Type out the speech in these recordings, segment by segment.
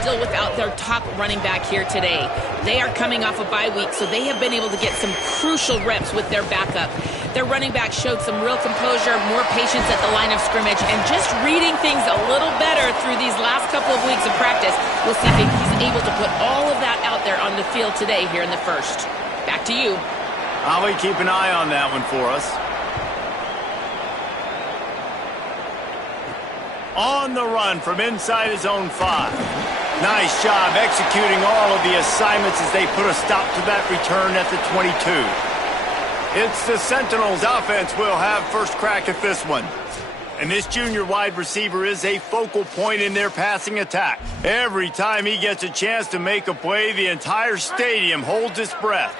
still without their top running back here today. They are coming off a bye week, so they have been able to get some crucial reps with their backup. Their running back showed some real composure, more patience at the line of scrimmage, and just reading things a little better through these last couple of weeks of practice. We'll see if he's able to put all of that out there on the field today here in the first. Back to you. Ollie, keep an eye on that one for us. On the run from inside his own 5. Nice job executing all of the assignments as they put a stop to that return at the 22. It's the Sentinels offense will have first crack at this one. And this junior wide receiver is a focal point in their passing attack. Every time he gets a chance to make a play, the entire stadium holds its breath.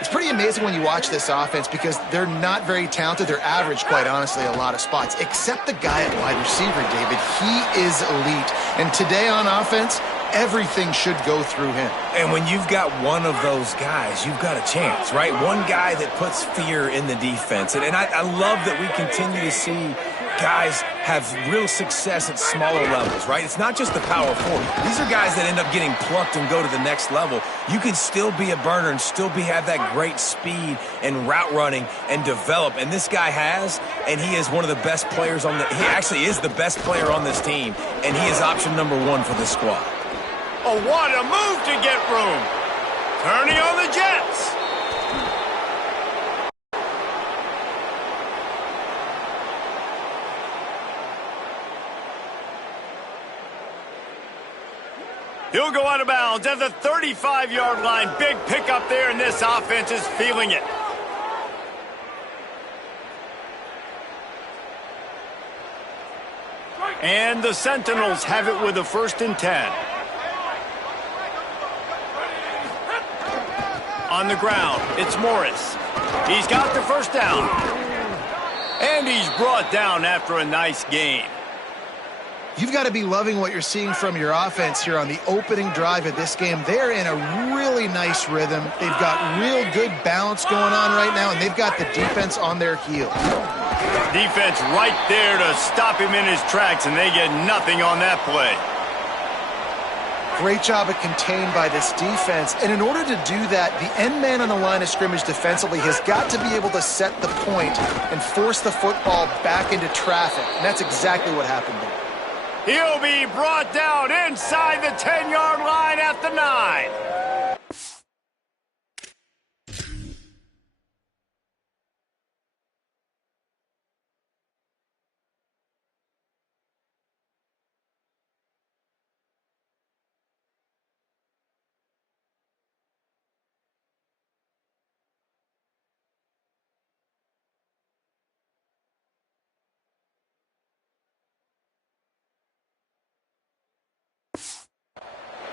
It's pretty amazing when you watch this offense because they're not very talented. They're average, quite honestly, a lot of spots, except the guy at wide receiver, David. He is elite. And today on offense, everything should go through him. And when you've got one of those guys, you've got a chance, right? One guy that puts fear in the defense. And I love that we continue to see guys have real success at smaller levels, right? It's not just the power forward. These are guys that end up getting plucked and go to the next level. You can still be a burner and still have that great speed and route running and develop. And this guy has, and he is one of the best players on he actually is the best player on this team, and he is option number 1 for this squad. Oh, what a move to get room. Turning on the Jets. He'll go out of bounds at the 35-yard line. Big pickup there, and this offense is feeling it. And the Sentinels have it with a 1st and 10. On the ground, it's Morris. He's got the first down. And he's brought down after a nice gain. You've got to be loving what you're seeing from your offense here on the opening drive of this game. They're in a really nice rhythm. They've got real good balance going on right now, and they've got the defense on their heels. Defense right there to stop him in his tracks, and they get nothing on that play. Great job of contained by this defense. And in order to do that, the end man on the line of scrimmage defensively has got to be able to set the point and force the football back into traffic. And that's exactly what happened there. He'll be brought down inside the 10-yard line at the 9.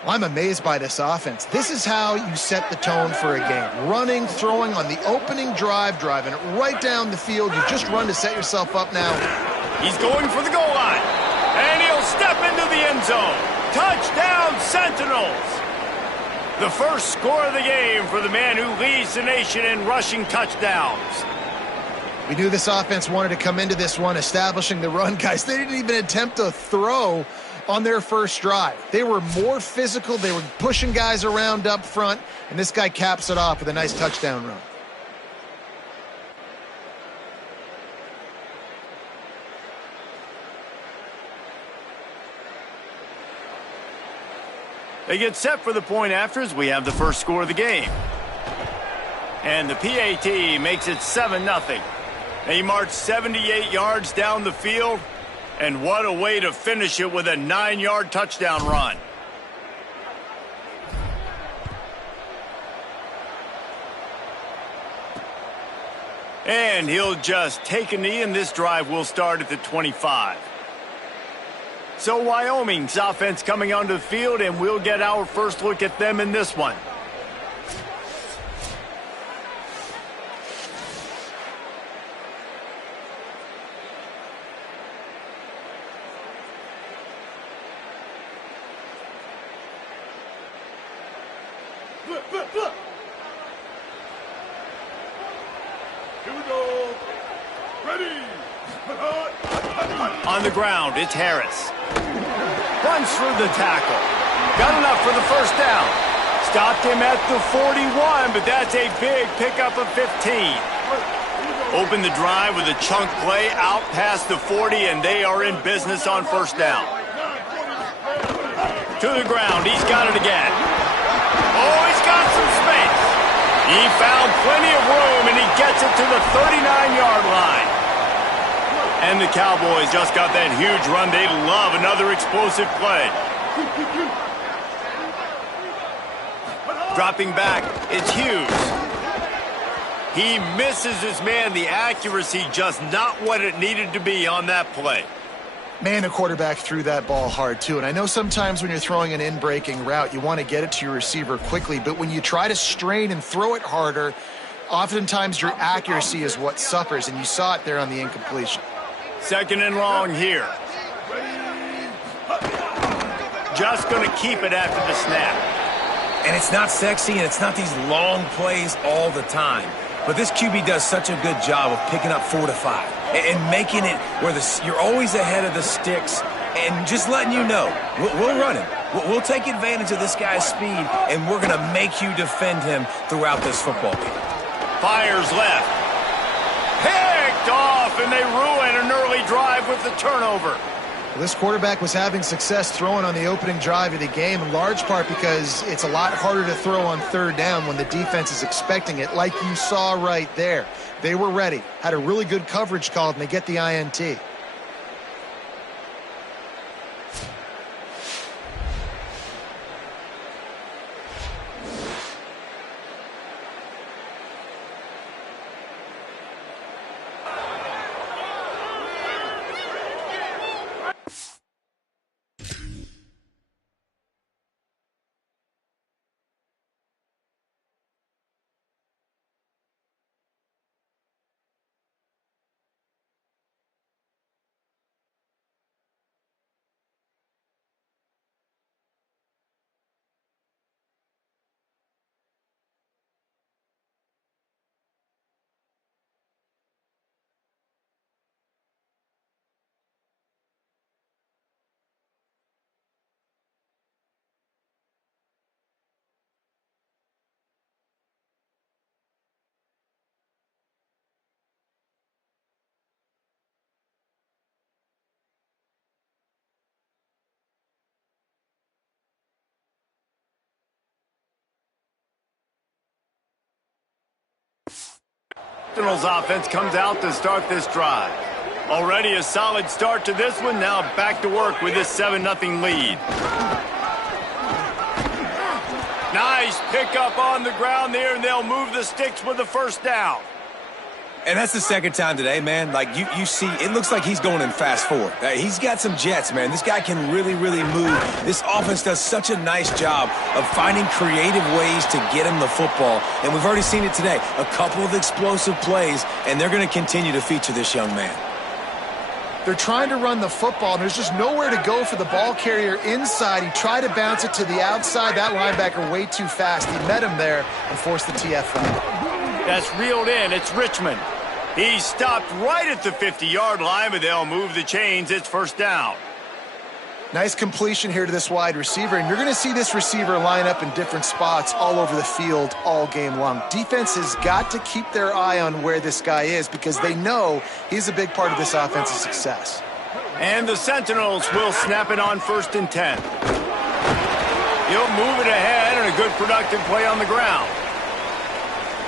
I'm amazed by this offense. This is how you set the tone for a game. Running, throwing on the opening drive, driving it right down the field. You just run to set yourself up now. He's going for the goal line. And he'll step into the end zone. Touchdown, Sentinels. The first score of the game for the man who leads the nation in rushing touchdowns. We knew this offense wanted to come into this one establishing the run, guys. They didn't even attempt to throw on their first drive. They were more physical. They were pushing guys around up front, and this guy caps it off with a nice touchdown run. They get set for the point after as we have the first score of the game. And the PAT makes it 7-0. They march 78 yards down the field. And what a way to finish it with a 9-yard touchdown run. And he'll just take a knee, and this drive will start at the 25. So Wyoming's offense coming onto the field, and we'll get our first look at them in this one. Here we go. Ready. On the ground, it's Harris. Runs through the tackle. Got enough for the first down. Stopped him at the 41, but that's a big pickup of 15. Open the drive with a chunk play out past the 40, and they are in business on first down. To the ground. He's got it again. Oh, he's got some space. He found plenty of room, and he gets it to the 39-yard line. And the Cowboys just got that huge run. They love another explosive play. Dropping back, it's Hughes. He misses his man. The accuracy just not what it needed to be on that play. Man, the quarterback threw that ball hard, too. And I know sometimes when you're throwing an in-breaking route, you want to get it to your receiver quickly. But when you try to strain and throw it harder, oftentimes your accuracy is what suffers. And you saw it there on the incompletion. Second and long here. Just going to keep it after the snap. And it's not sexy, and it's not these long plays all the time. But this QB does such a good job of picking up 4 to 5 and making it where you're always ahead of the sticks and just letting you know, we'll run him. We'll take advantage of this guy's speed, and we're going to make you defend him throughout this football game. Fires left. Picked off, and they ruin an early drive with the turnover. Well, this quarterback was having success throwing on the opening drive of the game, in large part because it's a lot harder to throw on third down when the defense is expecting it, like you saw right there. They were ready, had a really good coverage called, and they get the INT. Sentinels offense comes out to start this drive. Already a solid start to this one. Now back to work with this 7-0 lead. Nice pickup on the ground there, and they'll move the sticks with the first down. And that's the second time today, man. Like, you see, it looks like he's going in fast forward. He's got some jets, man. This guy can really, really move. This offense does such a nice job of finding creative ways to get him the football. And we've already seen it today. A couple of explosive plays, and they're going to continue to feature this young man. They're trying to run the football, and there's just nowhere to go for the ball carrier inside. He tried to bounce it to the outside. That linebacker way too fast. He met him there and forced the TFL. That's reeled in. It's Richmond. He's stopped right at the 50-yard line, but they'll move the chains. It's first down. Nice completion here to this wide receiver, and you're going to see this receiver line up in different spots all over the field all game long. Defense has got to keep their eye on where this guy is because they know he's a big part of this offense's success. And the Sentinels will snap it on 1st and 10. He'll move it ahead, and a good productive play on the ground.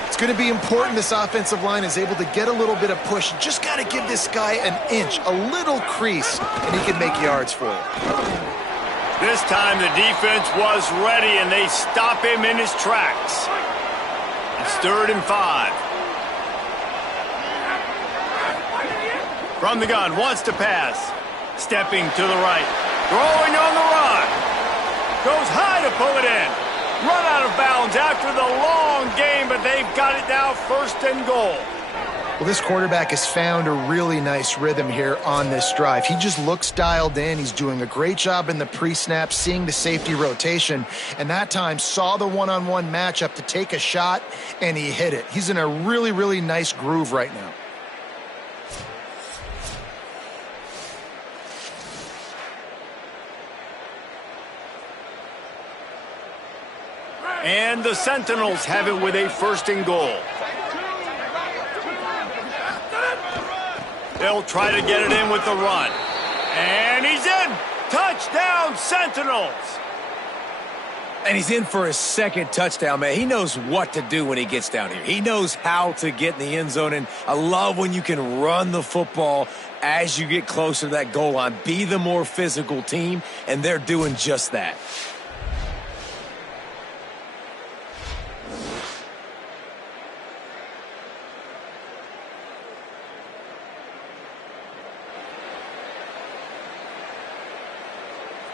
It's going to be important this offensive line is able to get a little bit of push. Just got to give this guy an inch, a little crease, and he can make yards for it. This time the defense was ready, and they stop him in his tracks. It's 3rd and 5. From the gun, wants to pass. Stepping to the right. Throwing on the run. Goes high to pull it in. Run out of bounds after the long game, but they've got it now 1st and goal. Well, this quarterback has found a really nice rhythm here on this drive. He just looks dialed in. He's doing a great job in the pre-snap, seeing the safety rotation, and that time saw the one-on-one matchup to take a shot, and he hit it. He's in a really, really nice groove right now. And the Sentinels have it with a 1st and goal. They'll try to get it in with the run. And he's in! Touchdown, Sentinels! And he's in for his 2nd touchdown, man. He knows what to do when he gets down here. He knows how to get in the end zone, and I love when you can run the football as you get closer to that goal line. Be the more physical team, and they're doing just that.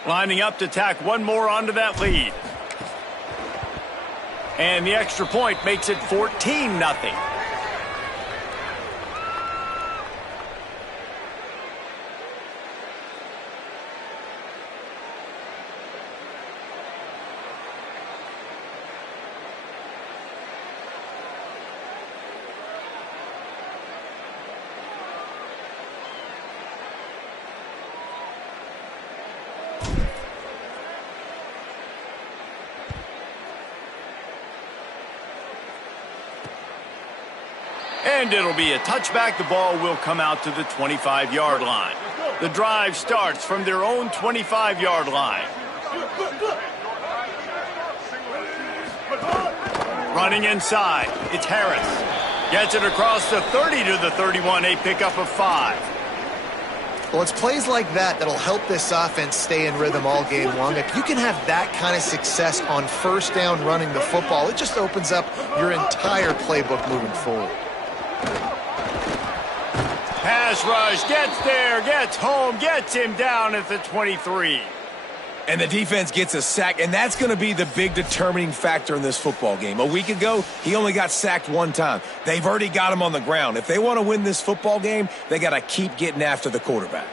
Lining up to tack one more onto that lead. And the extra point makes it 14-0. And it'll be a touchback. The ball will come out to the 25-yard line. The drive starts from their own 25-yard line. Running inside, it's Harris. Gets it across the 30 to the 31, a pickup of 5. Well, it's plays like that that'll help this offense stay in rhythm all game long. If you can have that kind of success on 1st down running the football, it just opens up your entire playbook moving forward. Pass rush, gets there, gets home, gets him down at the 23. And the defense gets a sack, and that's going to be the big determining factor in this football game. A week ago, he only got sacked 1 time. They've already got him on the ground. If they want to win this football game, they got to keep getting after the quarterback.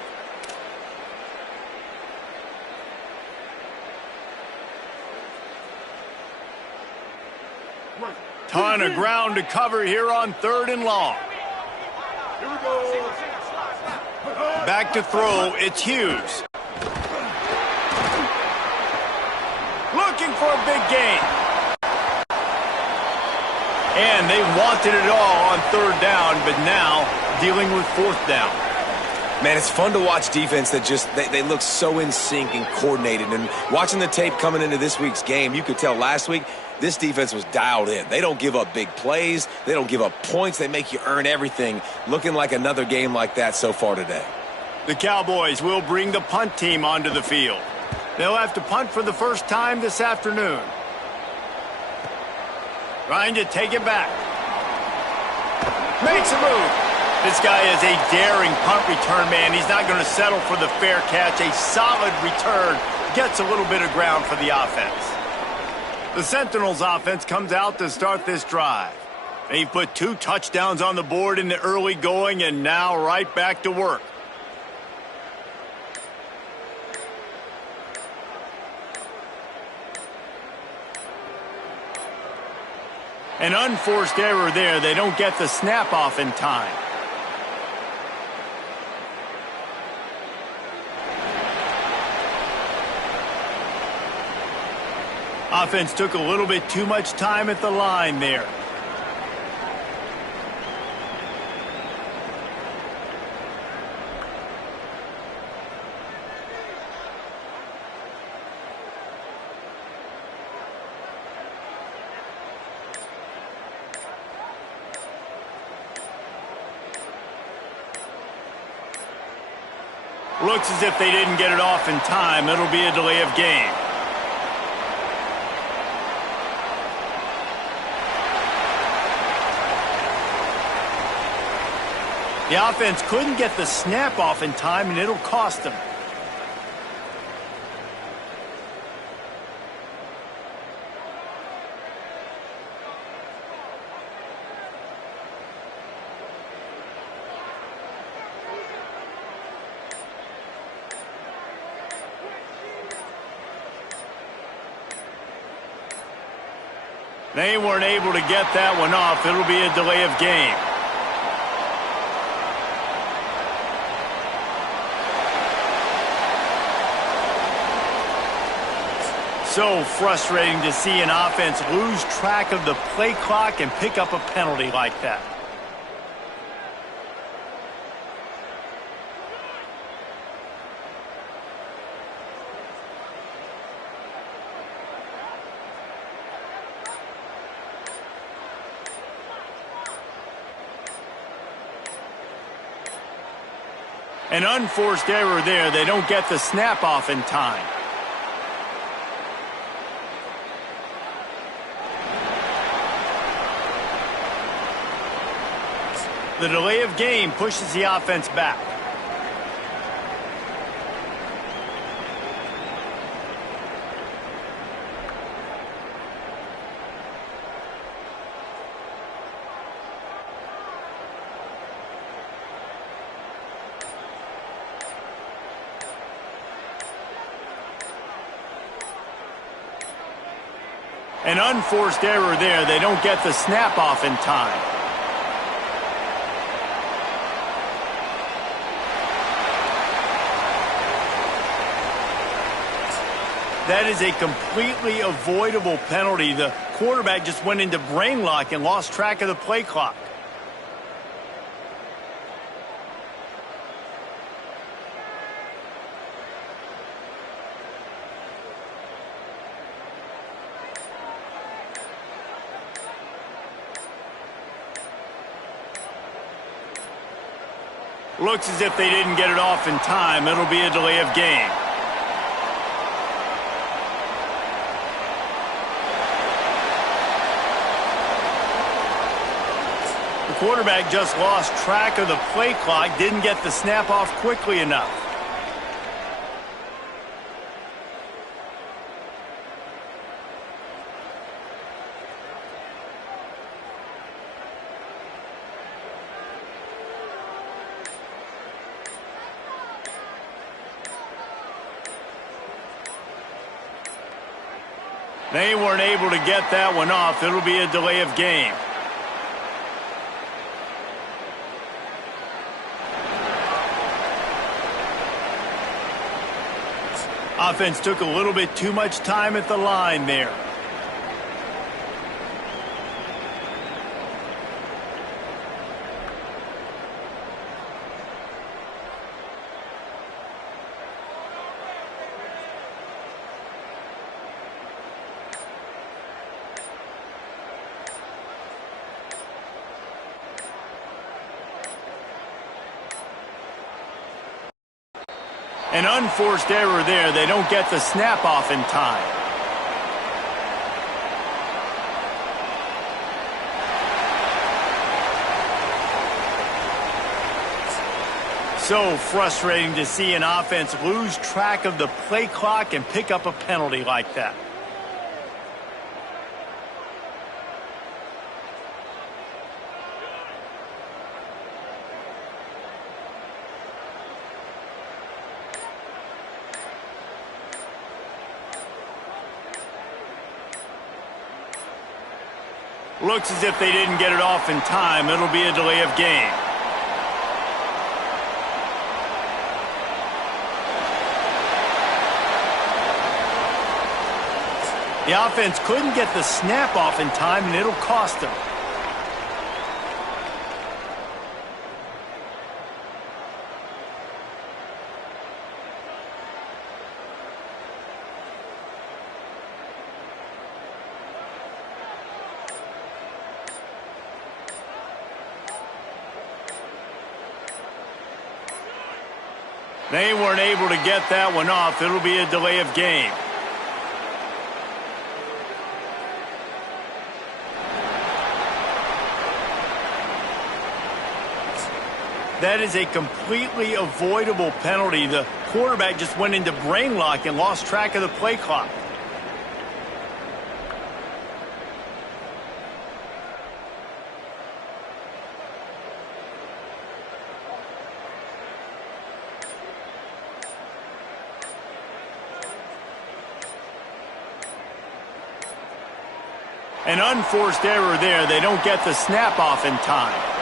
Ton of ground to cover here on 3rd and long. Here we go. Back to throw, it's Hughes. Looking for a big gain. And they wanted it all on 3rd down, but now dealing with 4th down. Man, it's fun to watch defense that just, they look so in sync and coordinated. And watching the tape coming into this week's game, you could tell last week, this defense was dialed in. They don't give up big plays. They don't give up points. They make you earn everything. Looking like another game like that so far today. The Cowboys will bring the punt team onto the field. They'll have to punt for the first time this afternoon. Trying to take it back. Makes a move. This guy is a daring punt return man. He's not going to settle for the fair catch. A solid return. Gets a little bit of ground for the offense. The Sentinels offense comes out to start this drive. They put 2 touchdowns on the board in the early going and now right back to work. An unforced error there. They don't get the snap off in time. Offense took a little bit too much time at the line there. Looks as if they didn't get it off in time. It'll be a delay of game. The offense couldn't get the snap off in time, and it'll cost them. They weren't able to get that one off. It'll be a delay of game. So frustrating to see an offense lose track of the play clock and pick up a penalty like that. An unforced error there. They don't get the snap off in time. The delay of game pushes the offense back. An unforced error there. They don't get the snap off in time. That is a completely avoidable penalty. The quarterback just went into brain lock and lost track of the play clock. Looks as if they didn't get it off in time. It'll be a delay of game. The quarterback just lost track of the play clock, didn't get the snap off quickly enough. They weren't able to get that one off. It'll be a delay of game. Offense took a little bit too much time at the line there. An unforced error there. They don't get the snap off in time. So frustrating to see an offense lose track of the play clock and pick up a penalty like that. Looks as if they didn't get it off in time. It'll be a delay of game. The offense couldn't get the snap off in time, and it'll cost them. They weren't able to get that one off. It'll be a delay of game. That is a completely avoidable penalty. The quarterback just went into brain lock and lost track of the play clock. An unforced error there. They don't get the snap off in time.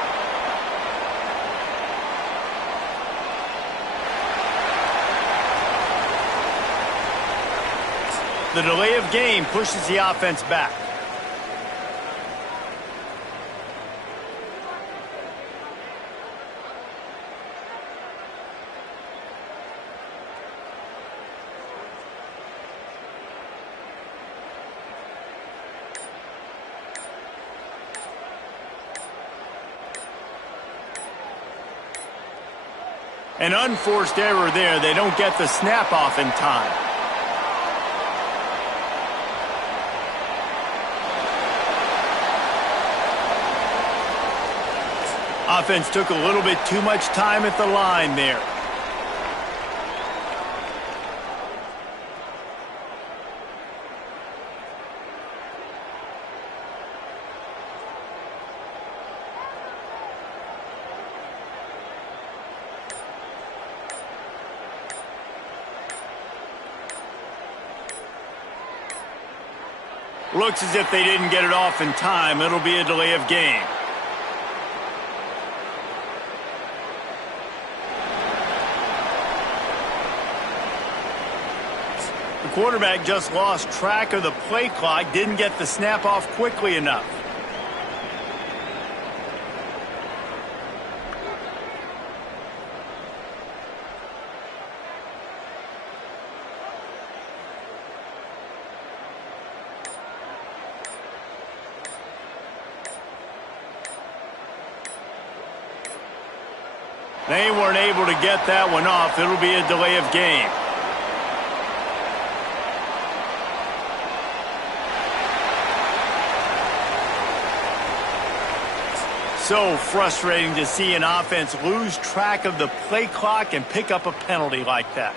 The delay of game pushes the offense back. An unforced error there. They don't get the snap off in time. Offense took a little bit too much time at the line there. Looks as if they didn't get it off in time. It'll be a delay of game. The quarterback just lost track of the play clock, didn't get the snap off quickly enough. They weren't able to get that one off. It'll be a delay of game. So frustrating to see an offense lose track of the play clock and pick up a penalty like that.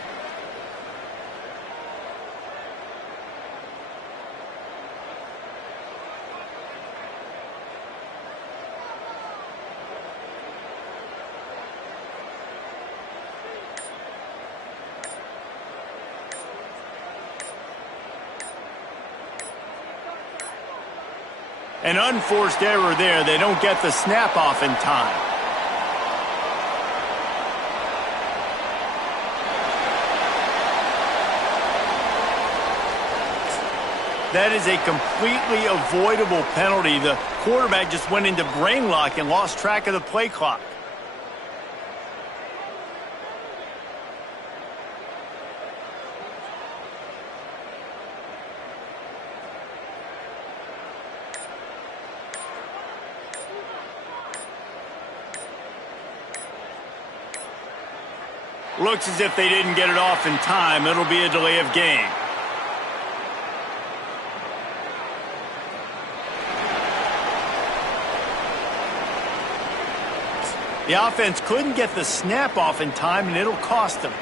An unforced error there. They don't get the snap off in time. That is a completely avoidable penalty. The quarterback just went into brain lock and lost track of the play clock. Looks as if they didn't get it off in time. It'll be a delay of game. The offense couldn't get the snap off in time, and it'll cost them.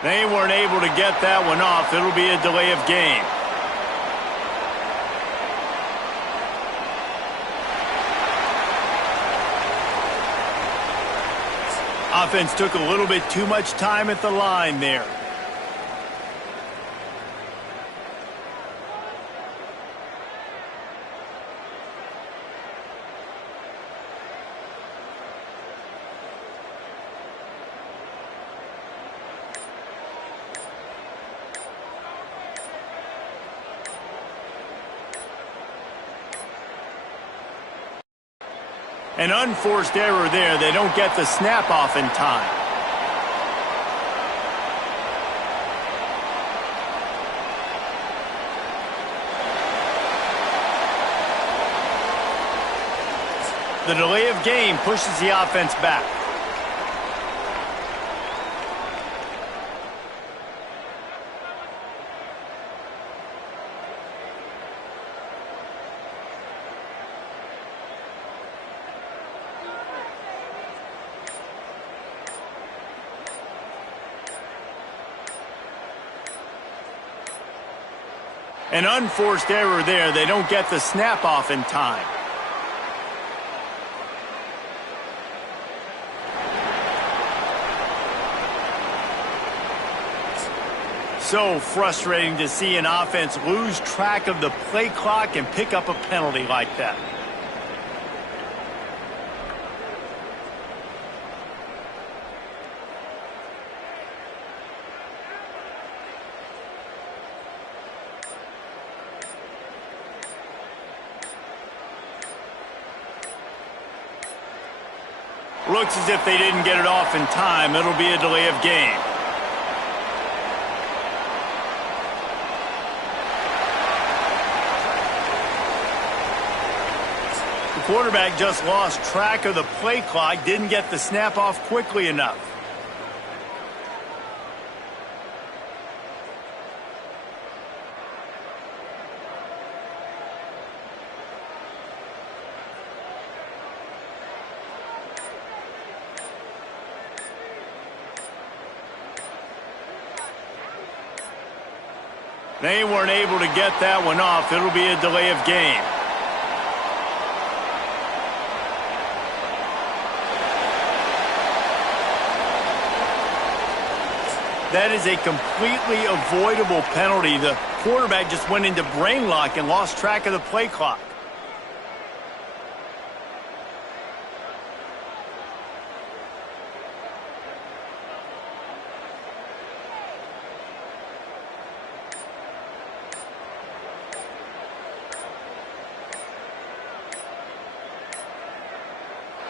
They weren't able to get that one off. It'll be a delay of game. Offense took a little bit too much time at the line there. An unforced error there. They don't get the snap off in time. The delay of game pushes the offense back. An unforced error there. They don't get the snap off in time. So frustrating to see an offense lose track of the play clock and pick up a penalty like that. Looks as if they didn't get it off in time. It'll be a delay of game. The quarterback just lost track of the play clock, didn't get the snap off quickly enough. They weren't able to get that one off. It'll be a delay of game. That is a completely avoidable penalty. The quarterback just went into brain lock and lost track of the play clock.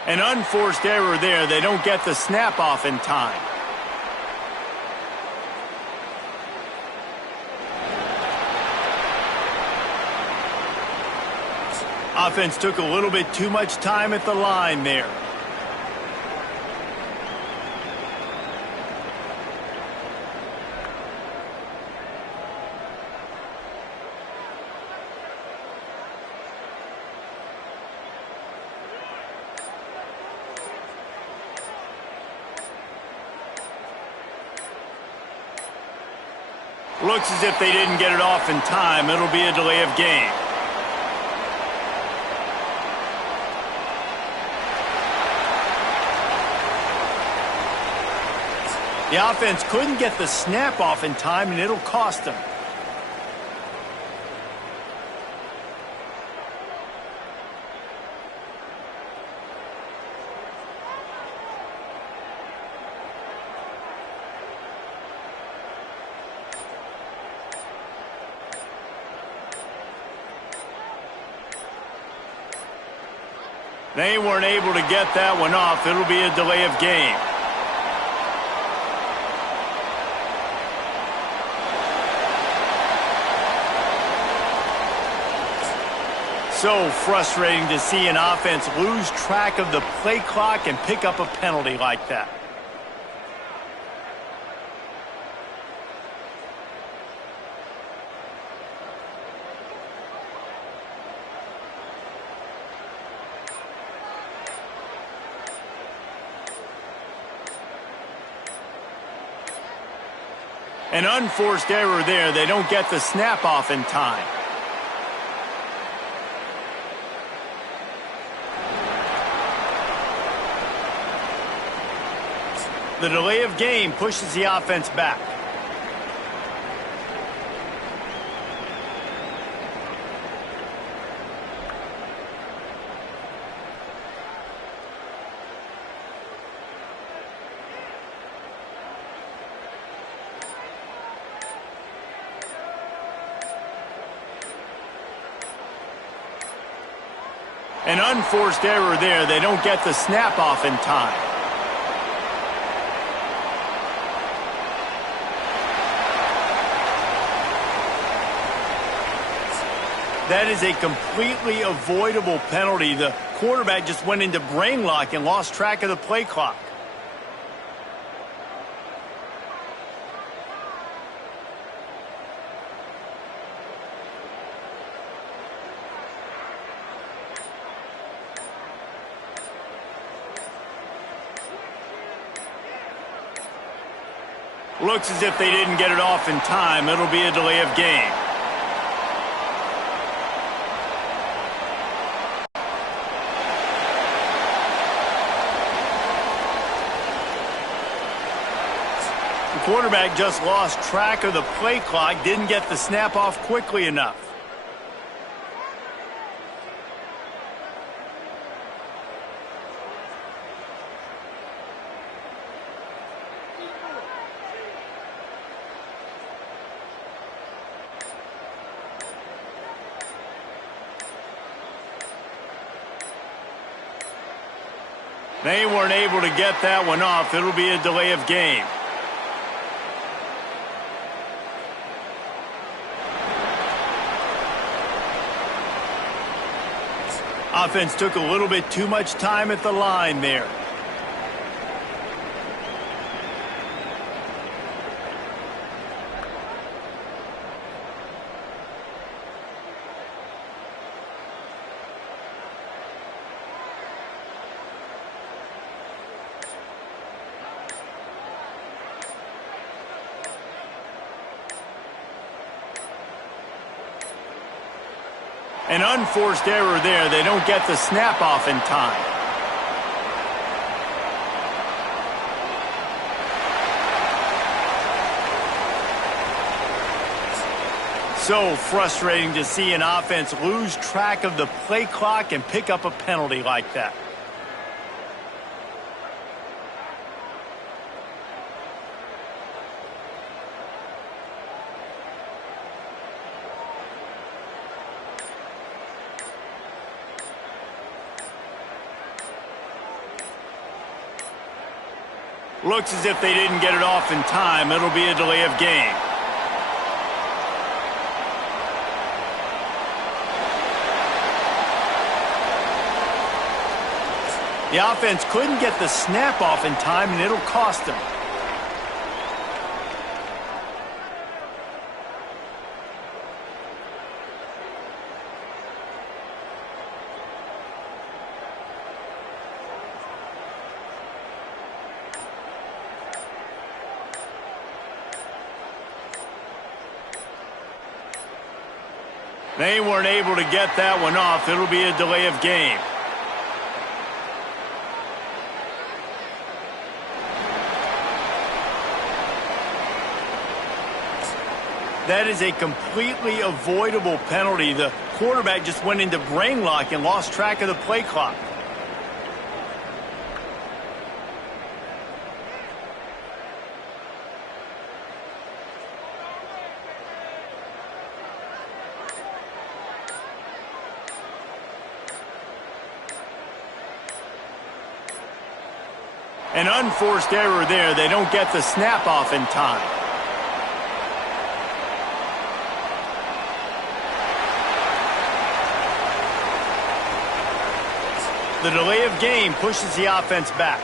An unforced error there. They don't get the snap off in time. Offense took a little bit too much time at the line there. Looks as if they didn't get it off in time. It'll be a delay of game. The offense couldn't get the snap off in time, and it'll cost them. They weren't able to get that one off. It'll be a delay of game. So frustrating to see an offense lose track of the play clock and pick up a penalty like that. An unforced error there. They don't get the snap off in time. The delay of game pushes the offense back. An unforced error there. They don't get the snap off in time. That is a completely avoidable penalty. The quarterback just went into brain lock and lost track of the play clock. Looks as if they didn't get it off in time. It'll be a delay of game. The quarterback just lost track of the play clock, didn't get the snap off quickly enough. They weren't able to get that one off. It'll be a delay of game. Offense took a little bit too much time at the line there. An unforced error there. They don't get the snap off in time. So frustrating to see an offense lose track of the play clock and pick up a penalty like that. Looks as if they didn't get it off in time. It'll be a delay of game. The offense couldn't get the snap off in time, and it'll cost them. They weren't able to get that one off. It'll be a delay of game. That is a completely avoidable penalty. The quarterback just went into brain lock and lost track of the play clock. An unforced error there. They don't get the snap off in time. The delay of game pushes the offense back.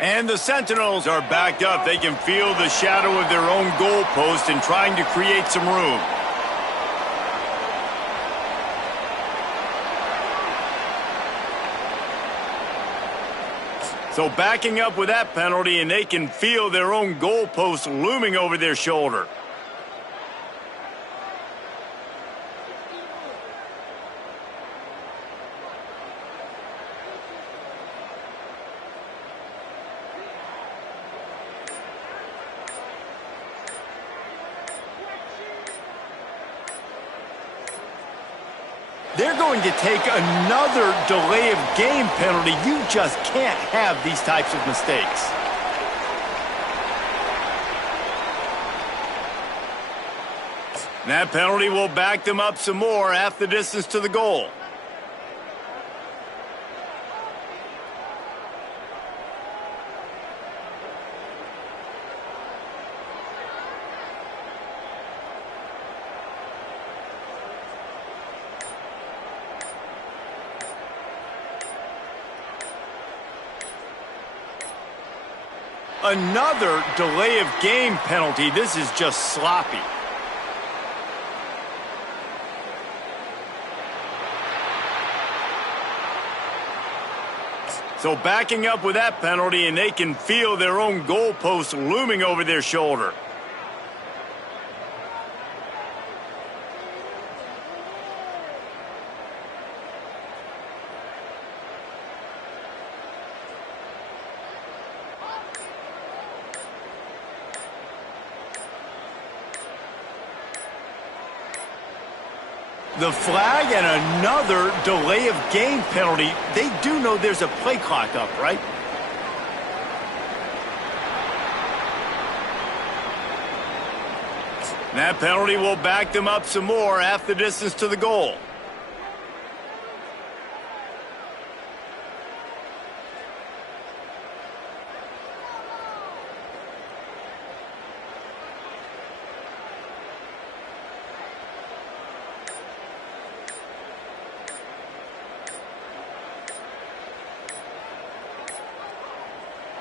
And the Sentinels are backed up. They can feel the shadow of their own goalpost and trying to create some room. So backing up with that penalty, and they can feel their own goalpost looming over their shoulder. They're going to take another delay of game penalty. You just can't have these types of mistakes. That penalty will back them up some more, half the distance to the goal. Another delay of game penalty. This is just sloppy. So backing up with that penalty, and they can feel their own goalpost looming over their shoulder. The flag and another delay of game penalty. They do know there's a play clock up, right? That penalty will back them up some more, half the distance to the goal.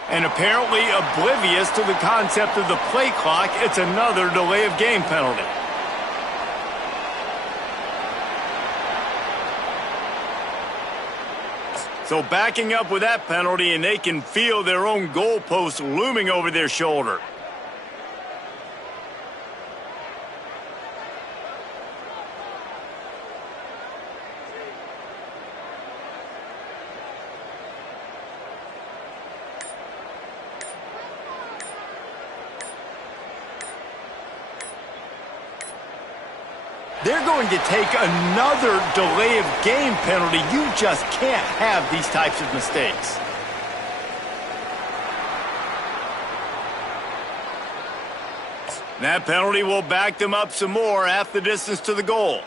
And apparently oblivious to the concept of the play clock, it's another delay of game penalty. So backing up with that penalty, and they can feel their own goalpost looming over their shoulder. They're going to take another delay of game penalty. You just can't have these types of mistakes. That penalty will back them up some more, half the distance to the goal.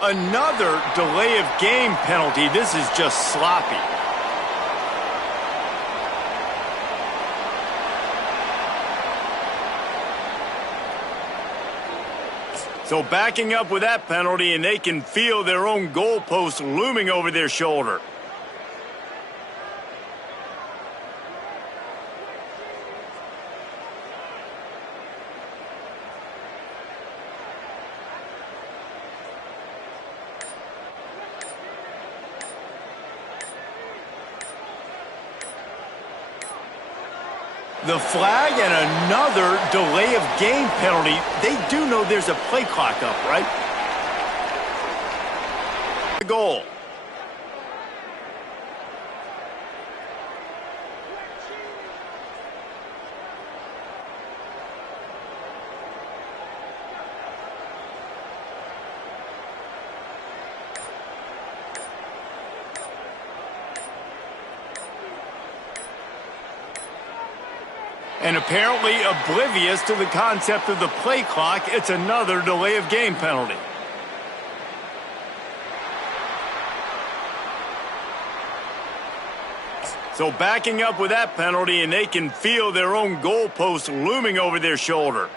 Another delay of game penalty. This is just sloppy. So backing up with that penalty, and they can feel their own goalpost looming over their shoulder. The flag and another delay of game penalty. They do know there's a play clock up, right? The goal. And apparently oblivious to the concept of the play clock, it's another delay of game penalty. So backing up with that penalty, and they can feel their own goalpost looming over their shoulder.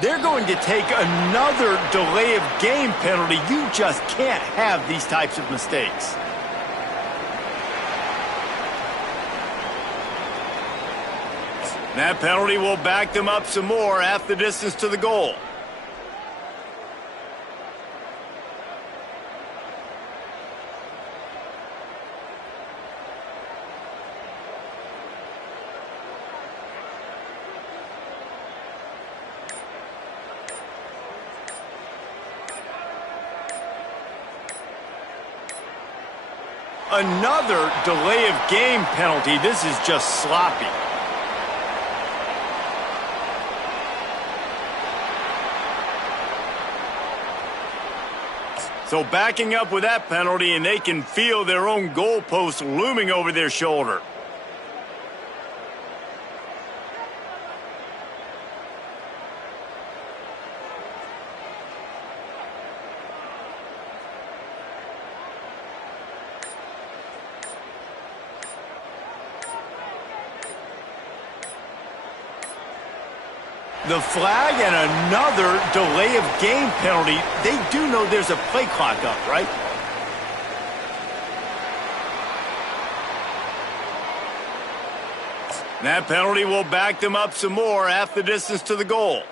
They're going to take another delay of game penalty. You just can't have these types of mistakes. That penalty will back them up some more, half the distance to the goal. Another delay of game penalty. This is just sloppy. So backing up with that penalty, and they can feel their own goalpost looming over their shoulder. The flag and another delay of game penalty. They do know there's a play clock up, right? That penalty will back them up some more, half the distance to the goal.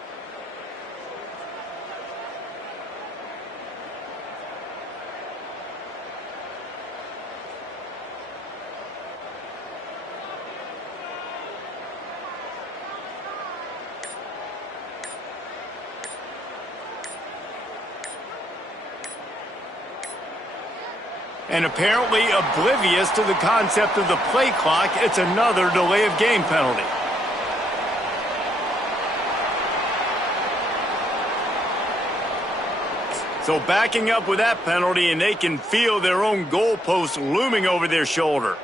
And apparently oblivious to the concept of the play clock, it's another delay of game penalty. So backing up with that penalty, and they can feel their own goalpost looming over their shoulder.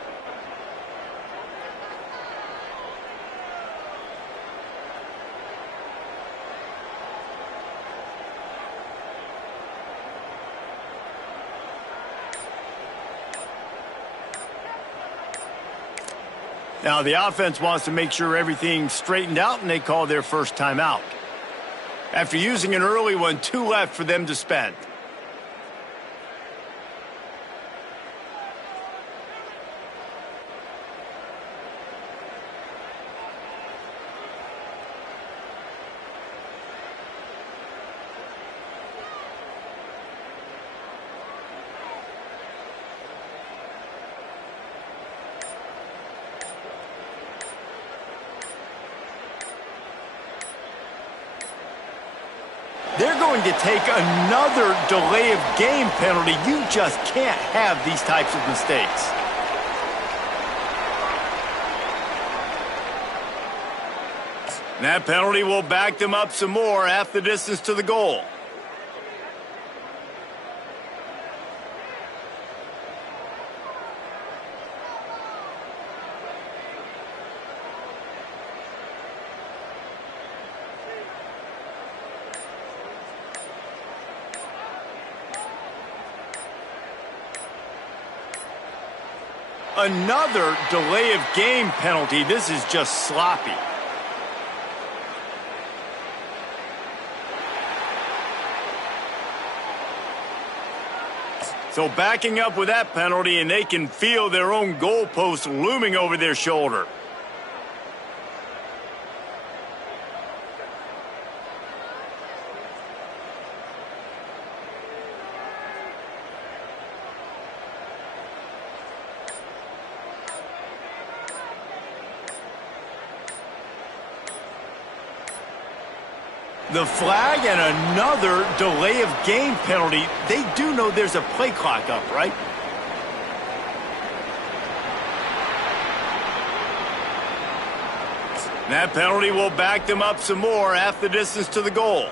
Now, the offense wants to make sure everything's straightened out, and they call their first timeout. After using an early one, 2 left for them to spend. They're going to take another delay of game penalty. You just can't have these types of mistakes. That penalty will back them up some more, half the distance to the goal. Another delay of game penalty. This is just sloppy. So backing up with that penalty, and they can feel their own goalpost looming over their shoulder. The flag and another delay of game penalty. They do know there's a play clock up, right? That penalty will back them up some more, half the distance to the goal.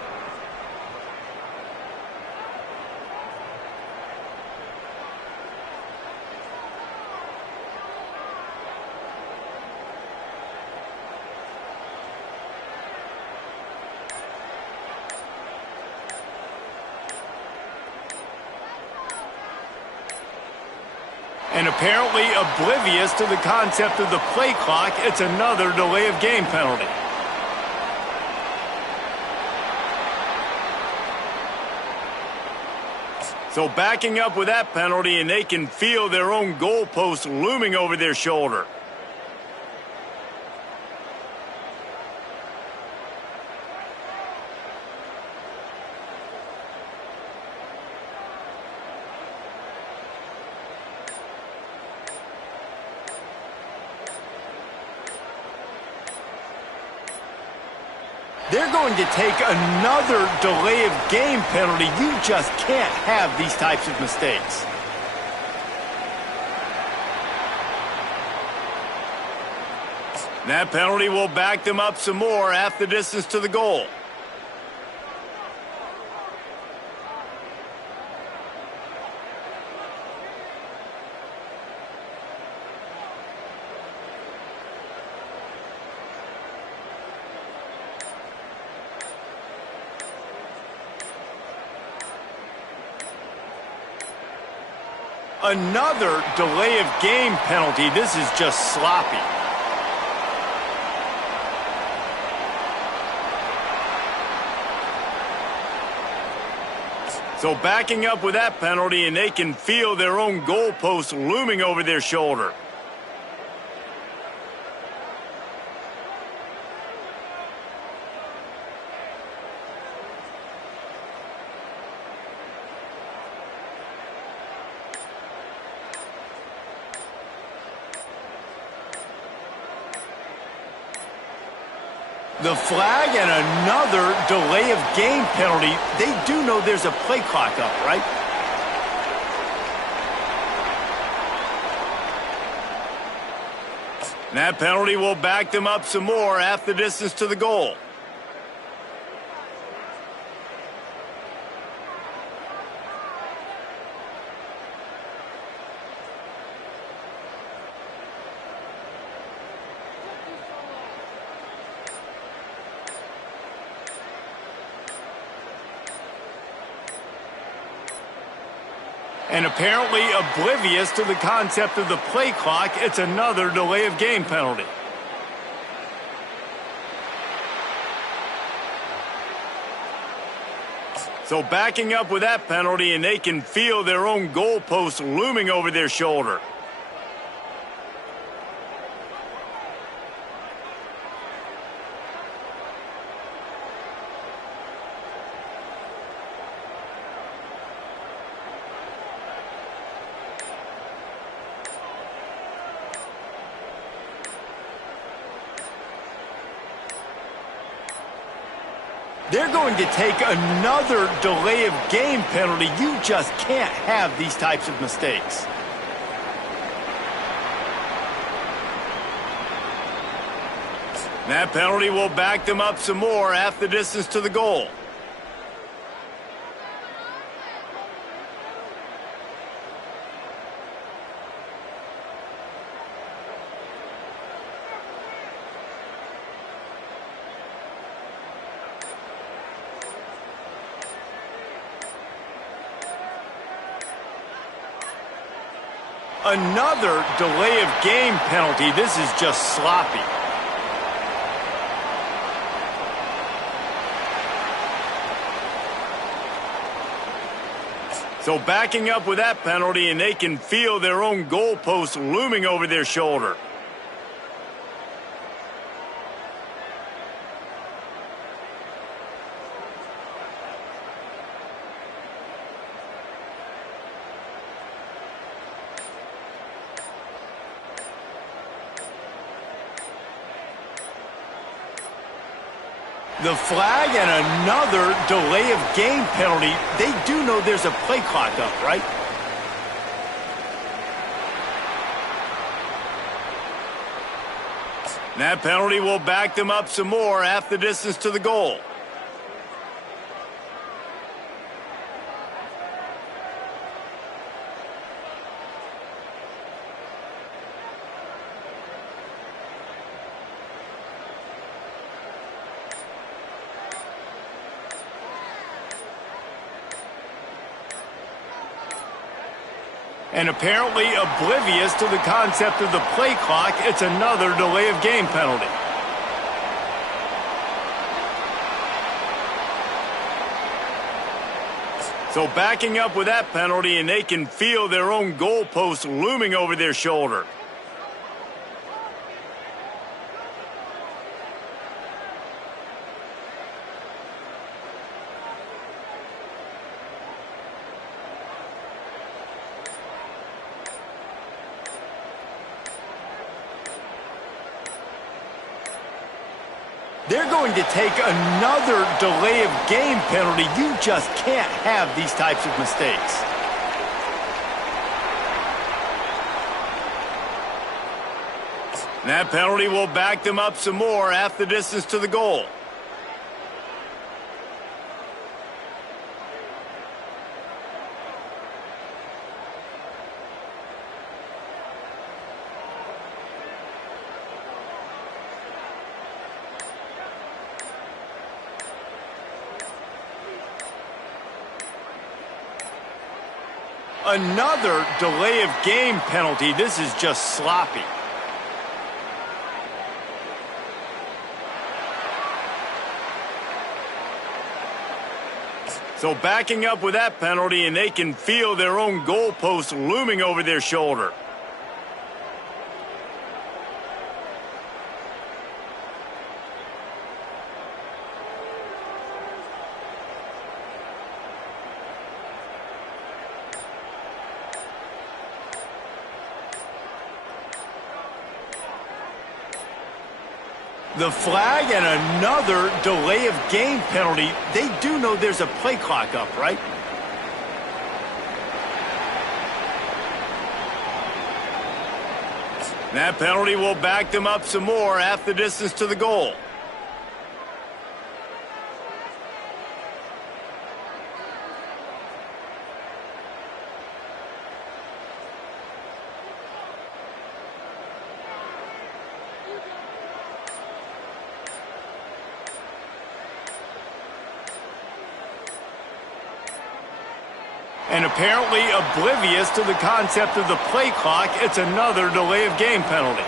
And apparently oblivious to the concept of the play clock, it's another delay of game penalty. So backing up with that penalty, and they can feel their own goalpost looming over their shoulder. They're going to take another delay of game penalty. You just can't have these types of mistakes. That penalty will back them up some more, half the distance to the goal. Another delay of game penalty. This is just sloppy. So backing up with that penalty, and they can feel their own goalpost looming over their shoulder. The flag and another delay of game penalty. They do know there's a play clock up, right? And that penalty will back them up some more, half the distance to the goal. And apparently oblivious to the concept of the play clock, it's another delay of game penalty. So backing up with that penalty, and they can feel their own goalpost looming over their shoulder. They're going to take another delay of game penalty. You just can't have these types of mistakes. That penalty will back them up some more, half the distance to the goal. Another delay of game penalty. This is just sloppy. So backing up with that penalty, and they can feel their own goalpost looming over their shoulder. The flag and another delay of game penalty. They do know there's a play clock up, right? And that penalty will back them up some more, half the distance to the goal. And apparently oblivious to the concept of the play clock, it's another delay of game penalty. So backing up with that penalty, and they can feel their own goalpost looming over their shoulder. They're going to take another delay of game penalty. You just can't have these types of mistakes. And that penalty will back them up some more, half the distance to the goal. Another delay of game penalty. This is just sloppy. So backing up with that penalty, and they can feel their own goalpost looming over their shoulder. The flag and another delay of game penalty. They do know there's a play clock up, right? That penalty will back them up some more, half the distance to the goal. And apparently oblivious to the concept of the play clock, it's another delay of game penalty.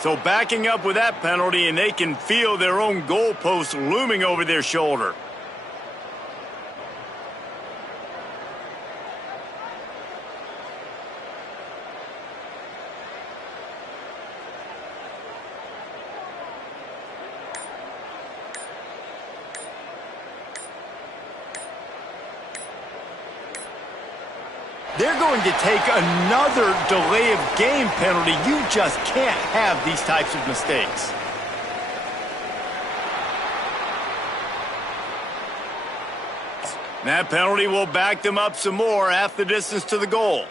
So backing up with that penalty, and they can feel their own goalpost looming over their shoulder. They're going to take another delay of game penalty. You just can't have these types of mistakes. That penalty will back them up some more, half the distance to the goal.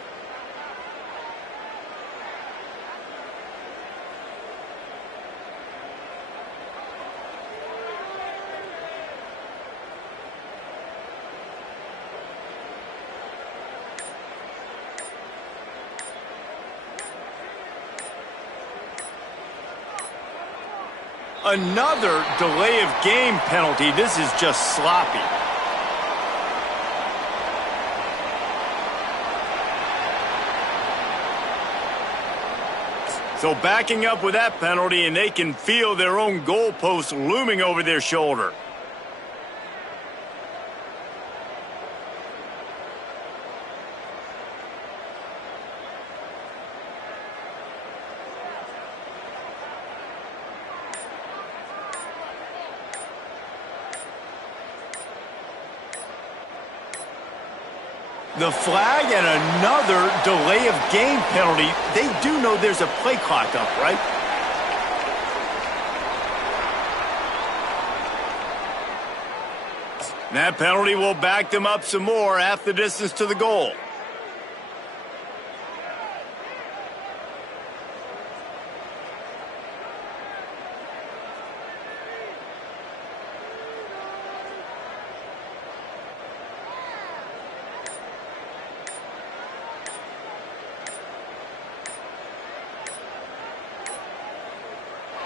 Another delay of game penalty. This is just sloppy. So backing up with that penalty, and they can feel their own goalpost looming over their shoulder. The flag and another delay of game penalty. They do know there's a play clock up, right? That penalty will back them up some more, half the distance to the goal.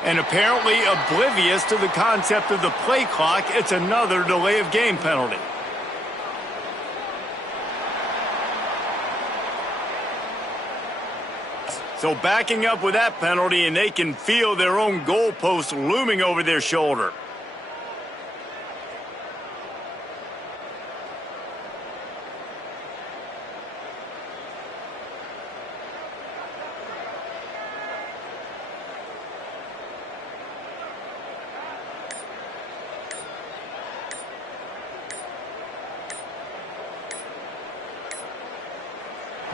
And apparently oblivious to the concept of the play clock, it's another delay of game penalty. So backing up with that penalty, and they can feel their own goalpost looming over their shoulder.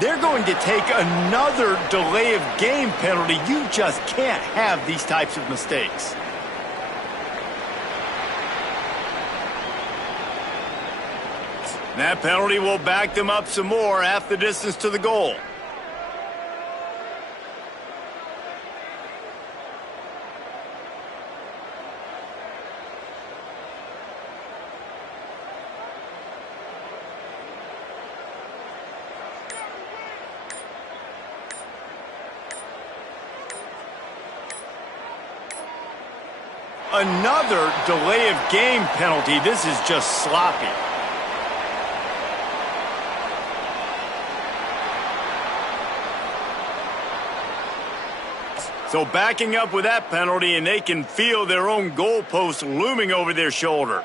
They're going to take another delay of game penalty. You just can't have these types of mistakes. That penalty will back them up some more, half the distance to the goal. Another delay of game penalty. This is just sloppy. So backing up with that penalty, and they can feel their own goalpost looming over their shoulder.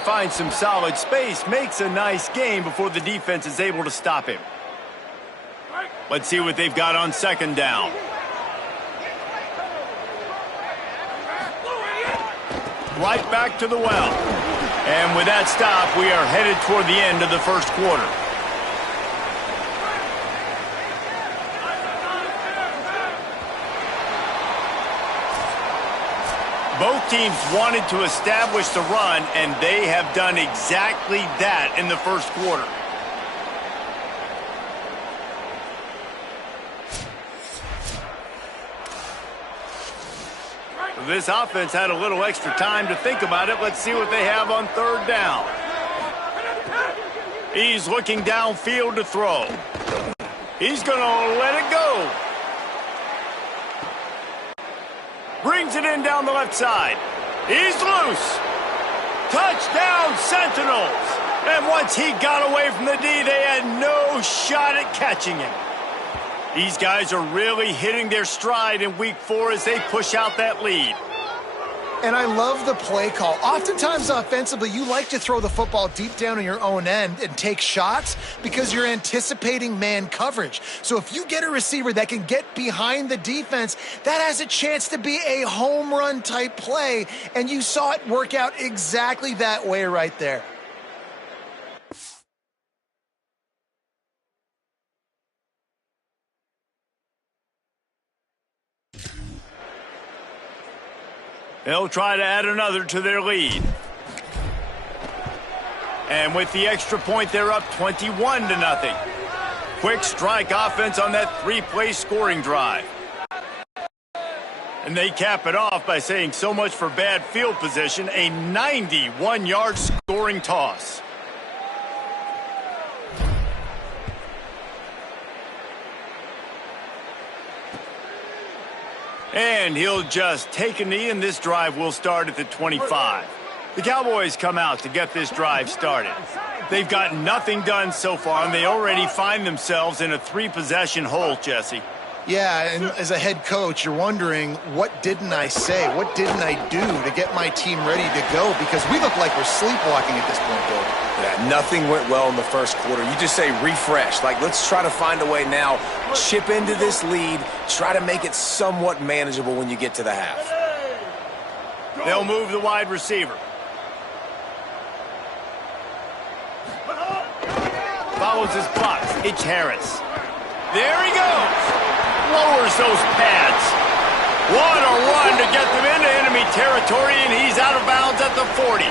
finds some solid space, makes a nice gain before the defense is able to stop him. Let's see what they've got on second down. Right back to the well. And with that stop, we are headed toward the end of the first quarter. Both teams wanted to establish the run, and they have done exactly that in the first quarter. This offense had a little extra time to think about it. Let's see what they have on third down. He's looking downfield to throw. He's going to let it go. Brings it in down the left side. He's loose. Touchdown, Sentinels. And once he got away from the D, they had no shot at catching him. These guys are really hitting their stride in week 4 as they push out that lead. And I love the play call. Oftentimes offensively, you like to throw the football deep down in your own end and take shots because you're anticipating man coverage. So if you get a receiver that can get behind the defense, that has a chance to be a home run type play. And you saw it work out exactly that way right there. They'll try to add another to their lead. And with the extra point, they're up 21-0. Quick strike offense on that 3-play scoring drive. And they cap it off by saying so much for bad field position, a 91-yard scoring toss. And he'll just take a knee, and this drive will start at the 25. The Cowboys come out to get this drive started. They've got nothing done so far, and they already find themselves in a 3-possession hole, Jesse. Yeah, and as a head coach, you're wondering, what didn't I say? What didn't I do to get my team ready to go? Because we look like we're sleepwalking at this point, Bill. Yeah, nothing went well in the first quarter. You just say refresh. Like, let's try to find a way now. Chip into this lead. Try to make it somewhat manageable when you get to the half. They'll move the wide receiver. Follows his blocks. It's Harris. There he goes. Lowers those pads. What a run to get them into enemy territory, and he's out of bounds at the 40.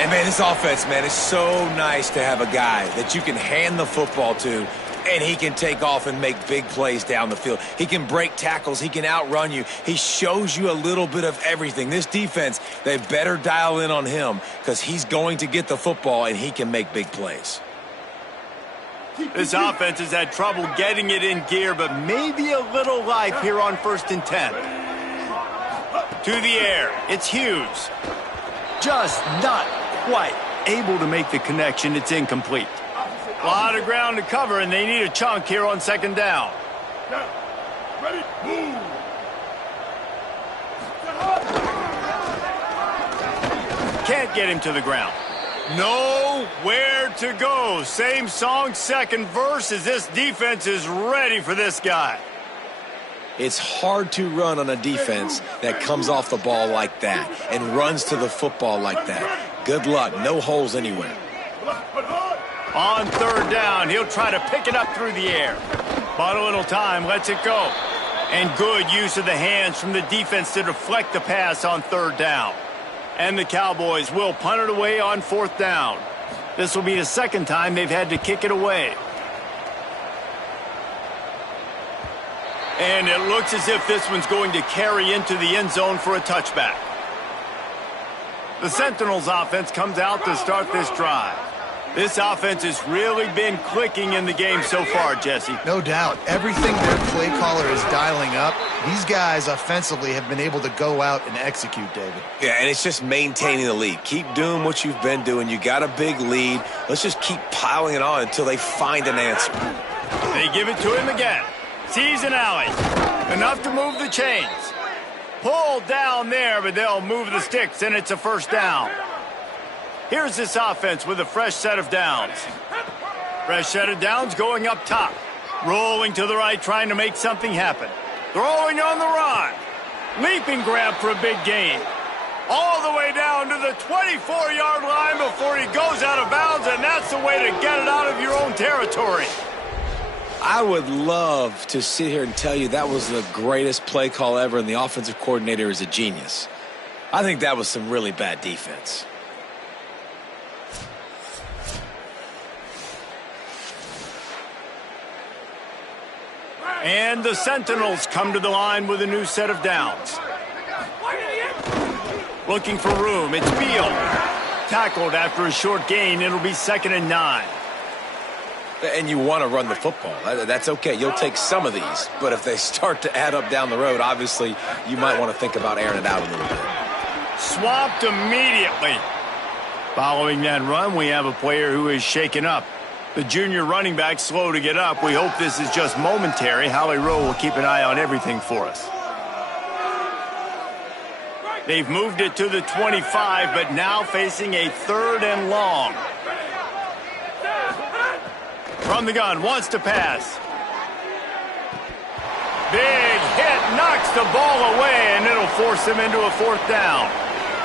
And, man, this offense, man, is so nice to have a guy that you can hand the football to, and he can take off and make big plays down the field. He can break tackles. He can outrun you. He shows you a little bit of everything. This defense, they better dial in on him because he's going to get the football, and he can make big plays. This offense has had trouble getting it in gear, but maybe a little life here on 1st and 10. To the air, it's Hughes. Just not quite able to make the connection. It's incomplete. A lot of ground to cover, and they need a chunk here on 2nd down. Ready, move. Can't get him to the ground. Nowhere to go. Same song, second verse, as this defense is ready for this guy. It's hard to run on a defense that comes off the ball like that and runs to the football like that. Good luck. No holes anywhere. On 3rd down, he'll try to pick it up through the air. But a little time, lets it go. And good use of the hands from the defense to deflect the pass on 3rd down. And the Cowboys will punt it away on 4th down. This will be the 2nd time they've had to kick it away. And it looks as if this one's going to carry into the end zone for a touchback. The Sentinels offense comes out to start this drive. This offense has really been clicking in the game so far, Jesse. No doubt. Everything their play caller is dialing up, these guys offensively have been able to go out and execute, David. Yeah, and it's just maintaining the lead. Keep doing what you've been doing. You got a big lead. Let's just keep piling it on until they find an answer. They give it to him again. Sees an alley. Enough to move the chains. Pulled down there, but they'll move the sticks, and it's a 1st down. Here's this offense with a fresh set of downs. Fresh set of downs going up top. Rolling to the right, trying to make something happen. Throwing on the run. Leaping grab for a big gain. All the way down to the 24-yard line before he goes out of bounds, and that's the way to get it out of your own territory. I would love to sit here and tell you that was the greatest play call ever, and the offensive coordinator is a genius. I think that was some really bad defense. And the Sentinels come to the line with a new set of downs. Looking for room. It's Beal. Tackled after a short gain. It'll be 2nd and 9. And you want to run the football. That's okay. You'll take some of these. But if they start to add up down the road, obviously you might want to think about airing it out a little bit. Swamped immediately. Following that run, we have a player who is shaken up. The junior running back slow to get up. We hope this is just momentary. Howie Rowe will keep an eye on everything for us. They've moved it to the 25, but now facing a 3rd and long. From the gun, wants to pass. Big hit, knocks the ball away, and it'll force him into a 4th down.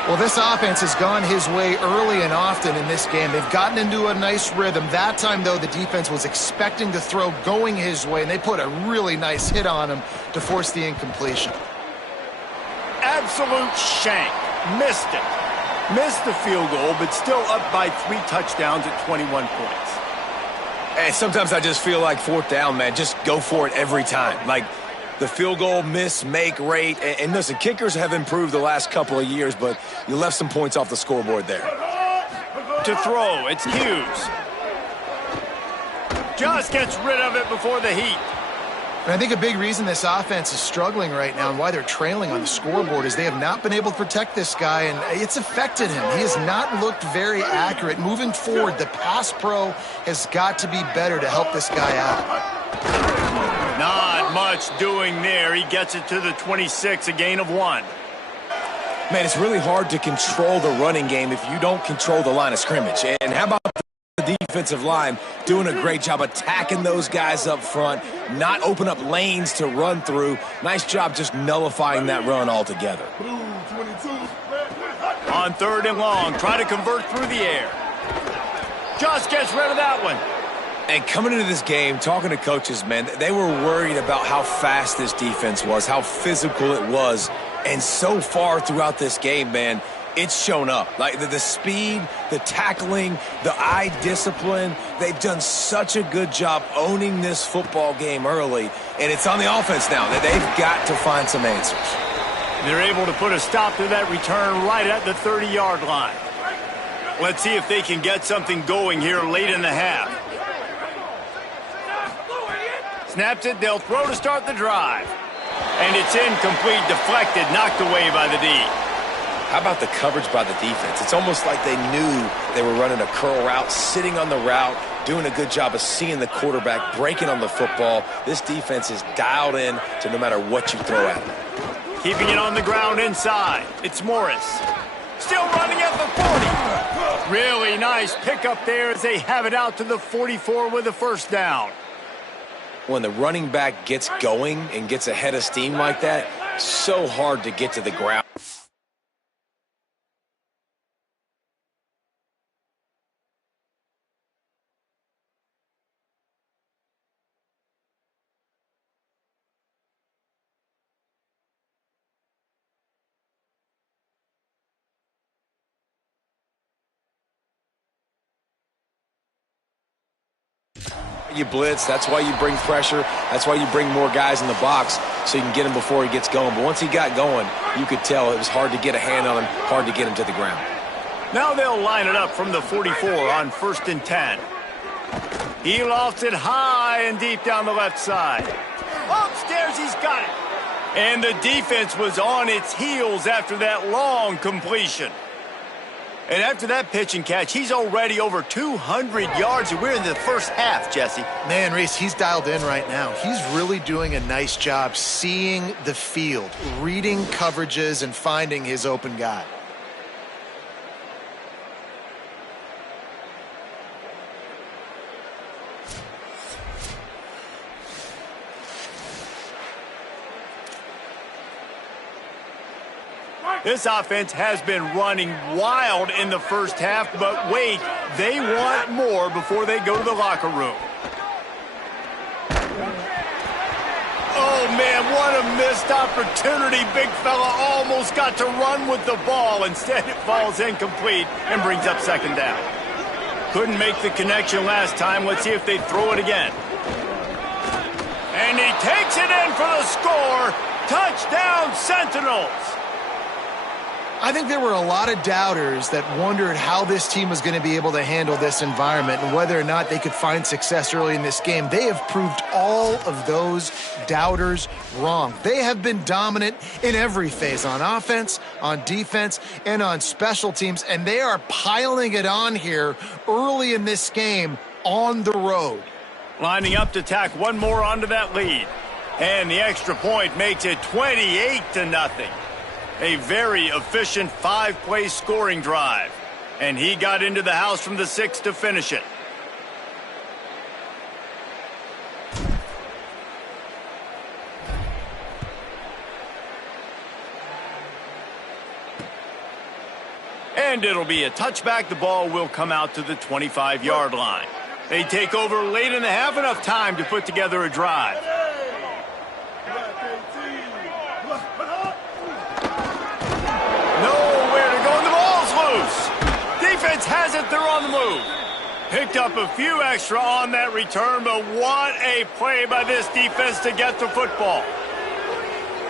Well, this offense has gone his way early and often in this game. They've gotten into a nice rhythm. That time, though, the defense was expecting the throw going his way, and they put a really nice hit on him to force the incompletion. Absolute shank. Missed it. Missed the field goal, but still up by 3 touchdowns at 21 points. And sometimes I just feel like 4th down, man, just go for it every time. Like the field goal miss-make rate. And listen, kickers have improved the last couple of years, but you left some points off the scoreboard there. To throw, it's Hughes. Just gets rid of it before the heat. And I think a big reason this offense is struggling right now and why they're trailing on the scoreboard is they have not been able to protect this guy, and it's affected him. He has not looked very accurate. Moving forward, the pass pro has got to be better to help this guy out. Not much doing there. He gets it to the 26, a gain of 1. Man, it's really hard to control the running game if you don't control the line of scrimmage. And how about the defensive line doing a great job attacking those guys up front, not open up lanes to run through. Nice job just nullifying that run altogether. On 3rd and long, try to convert through the air. Just gets rid of that one. And coming into this game, talking to coaches, man, they were worried about how fast this defense was, how physical it was. And so far throughout this game, man, it's shown up. Like the speed, the tackling, the eye discipline. They've done such a good job owning this football game early. And it's on the offense now that they've got to find some answers. They're able to put a stop to that return right at the 30-yard line. Let's see if they can get something going here late in the half. Snaps it, they'll throw to start the drive. And it's incomplete, deflected, knocked away by the D. How about the coverage by the defense? It's almost like they knew they were running a curl route, sitting on the route, doing a good job of seeing the quarterback, breaking on the football. This defense is dialed in to no matter what you throw at them. Keeping it on the ground inside. It's Morris. Still running at the 40. Really nice pickup there as they have it out to the 44 with a 1st down. When the running back gets going and gets ahead of steam like that, so hard to get to the ground. You blitz, that's why you bring pressure, that's why you bring more guys in the box so you can get him before he gets going. But once he got going, you could tell it was hard to get a hand on him, hard to get him to the ground. Now they'll line it up from the 44 on 1st and 10. He lofts it high and deep down the left side. Upstairs, he's got it. And the defense was on its heels after that long completion. And after that pitch and catch, he's already over 200 yards, and we're in the first half, Jesse. Man, Reese, he's dialed in right now. He's really doing a nice job seeing the field, reading coverages, and finding his open guy. This offense has been running wild in the first half, but wait, they want more before they go to the locker room. Oh, man, what a missed opportunity. Big fella almost got to run with the ball. Instead, it falls incomplete and brings up second down. Couldn't make the connection last time. Let's see if they throw it again. And he takes it in for the score. Touchdown, Sentinels. I think there were a lot of doubters that wondered how this team was going to be able to handle this environment and whether or not they could find success early in this game. They have proved all of those doubters wrong. They have been dominant in every phase, on offense, on defense, and on special teams, and they are piling it on here early in this game on the road. Lining up to tack one more onto that lead. And the extra point makes it 28-0. A very efficient 5-play scoring drive. And he got into the house from the 6 to finish it. And it'll be a touchback. The ball will come out to the 25-yard line. They take over late in the half, enough time to put together a drive. Nowhere to go, and the ball's loose. Defense has it, they're on the move. Picked up a few extra on that return, but what a play by this defense to get the football.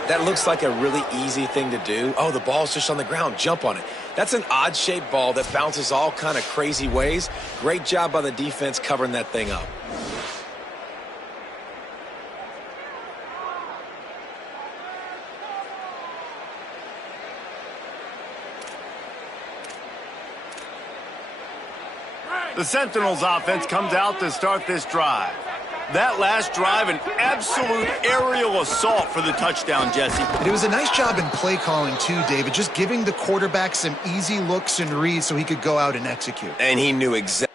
That looks like a really easy thing to do. Oh, the ball's just on the ground. Jump on it. That's an odd-shaped ball that bounces all kind of crazy ways. Great job by the defense covering that thing up. The Sentinels offense comes out to start this drive. That last drive, an absolute aerial assault for the touchdown, Jesse. It was a nice job in play calling, too, David, just giving the quarterback some easy looks and reads so he could go out and execute. And he knew exactly.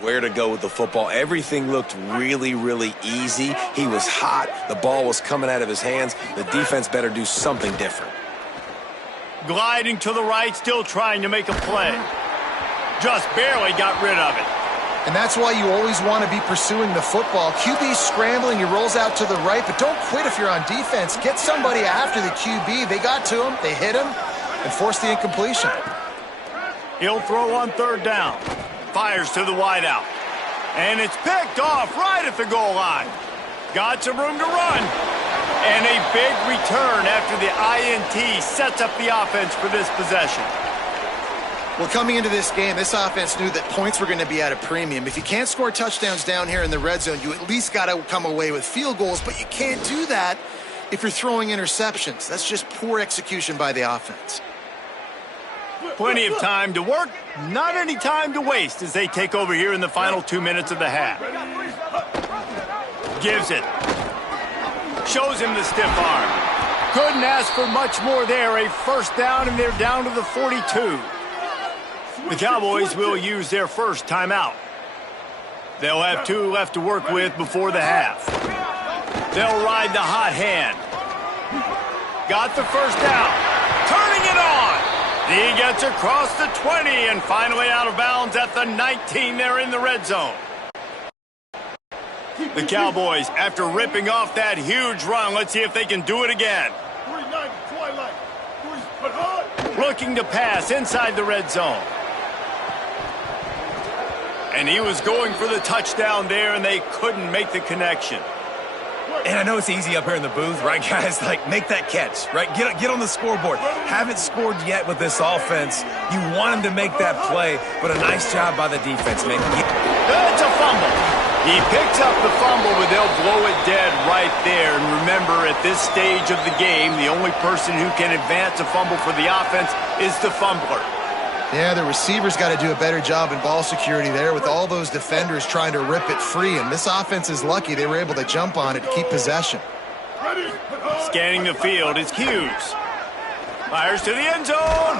Where to go with the football. Everything looked really, really easy. He was hot. The ball was coming out of his hands. The defense better do something different. Gliding to the right, still trying to make a play. Just barely got rid of it. And that's why you always want to be pursuing the football. QB's scrambling, he rolls out to the right, but don't quit if you're on defense. Get somebody after the QB. They got to him, they hit him, and forced the incompletion. He'll throw on third down. Fires to the wideout. And it's picked off right at the goal line. Got some room to run. And a big return after the INT sets up the offense for this possession. Well, coming into this game, this offense knew that points were going to be at a premium. If you can't score touchdowns down here in the red zone, you at least got to come away with field goals, but you can't do that if you're throwing interceptions. That's just poor execution by the offense. Plenty of time to work, not any time to waste as they take over here in the final 2 minutes of the half. Gives it. Shows him the stiff arm. Couldn't ask for much more there. A first down, and they're down to the 42. The Cowboys will use their first timeout. They'll have 2 left to work with before the half. They'll ride the hot hand. Got the first down. Turning it on. He gets across the 20 and finally out of bounds at the 19. They're in the red zone. The Cowboys, after ripping off that huge run, let's see if they can do it again. Looking to pass inside the red zone. And he was going for the touchdown there, and they couldn't make the connection. And I know it's easy up here in the booth, right, guys? Like, make that catch, right? Get on the scoreboard. Haven't scored yet with this offense. You want him to make that play, but a nice job by the defense, man. It's a fumble. He picks up the fumble, but they'll blow it dead right there. And remember, at this stage of the game, the only person who can advance a fumble for the offense is the fumbler. Yeah, the receivers got to do a better job in ball security there with all those defenders trying to rip it free. And this offense is lucky they were able to jump on it to keep possession. Scanning the field is Hughes. Fires to the end zone.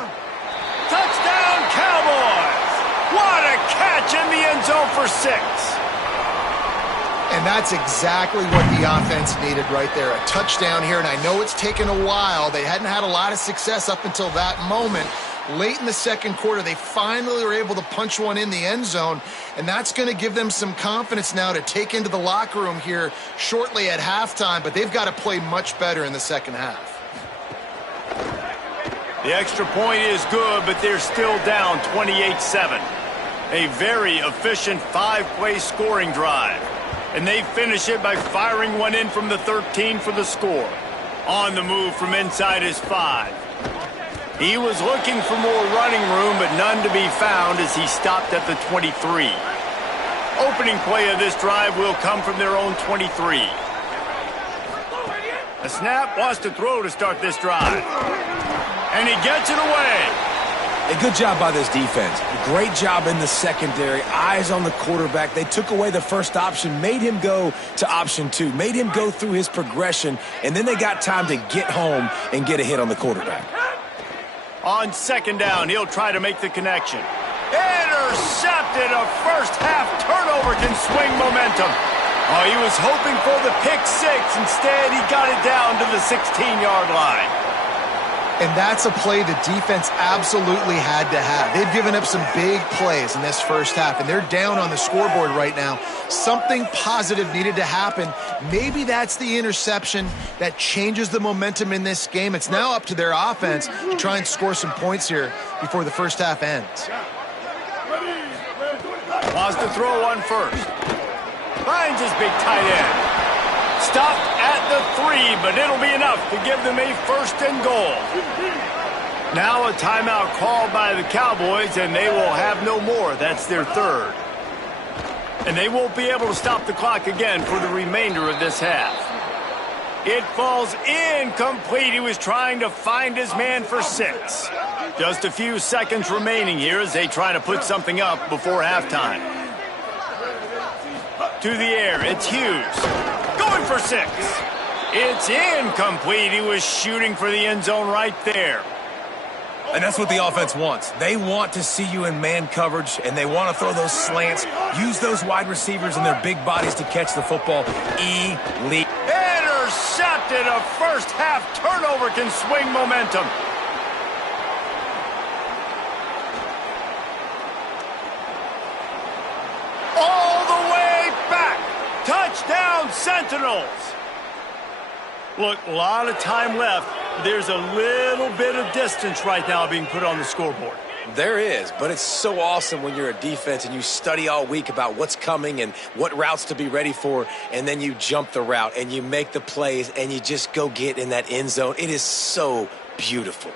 Touchdown, Cowboys! What a catch in the end zone for 6. And that's exactly what the offense needed right there. A touchdown here, and I know it's taken a while. They hadn't had a lot of success up until that moment. Late in the second quarter, they finally were able to punch one in the end zone, and that's going to give them some confidence now to take into the locker room here shortly at halftime, but they've got to play much better in the second half. The extra point is good, but they're still down 28-7. A very efficient 5-play scoring drive. And they finish it by firing one in from the 13 for the score. On the move from inside his 5. He was looking for more running room, but none to be found as he stopped at the 23. Opening play of this drive will come from their own 23. A snap, wants to throw to start this drive. And he gets it away. A good job by this defense. Great job in the secondary. Eyes on the quarterback. They took away the first option, made him go to option 2, made him go through his progression, and then they got time to get home and get a hit on the quarterback. On second down, he'll try to make the connection. Intercepted. A first-half turnover can swing momentum. Oh, he was hoping for the pick 6. Instead, he got it down to the 16-yard line. And that's a play the defense absolutely had to have. They've given up some big plays in this first half, and they're down on the scoreboard right now. Something positive needed to happen. Maybe that's the interception that changes the momentum in this game. It's now up to their offense to try and score some points here before the first half ends. Wants to throw one first. Finds his big tight end. Stopped at the 3, but it'll be enough to give them a first and goal. Now a timeout called by the Cowboys, and they will have no more. That's their 3rd. And they won't be able to stop the clock again for the remainder of this half. It falls incomplete. He was trying to find his man for 6. Just a few seconds remaining here as they try to put something up before halftime. To the air, it's Hughes. Going for 6. It's incomplete. He was shooting for the end zone right there. And that's what the offense wants. They want to see you in man coverage, and they want to throw those slants, use those wide receivers and their big bodies to catch the football. Elite. Intercepted. A first-half turnover can swing momentum. All the way back. Touchdown, Sentinels. Look, a lot of time left. There's a little bit of distance right now being put on the scoreboard. There is, but it's so awesome when you're a defense and you study all week about what's coming and what routes to be ready for, and then you jump the route and you make the plays and you just go get in that end zone. It is so beautiful.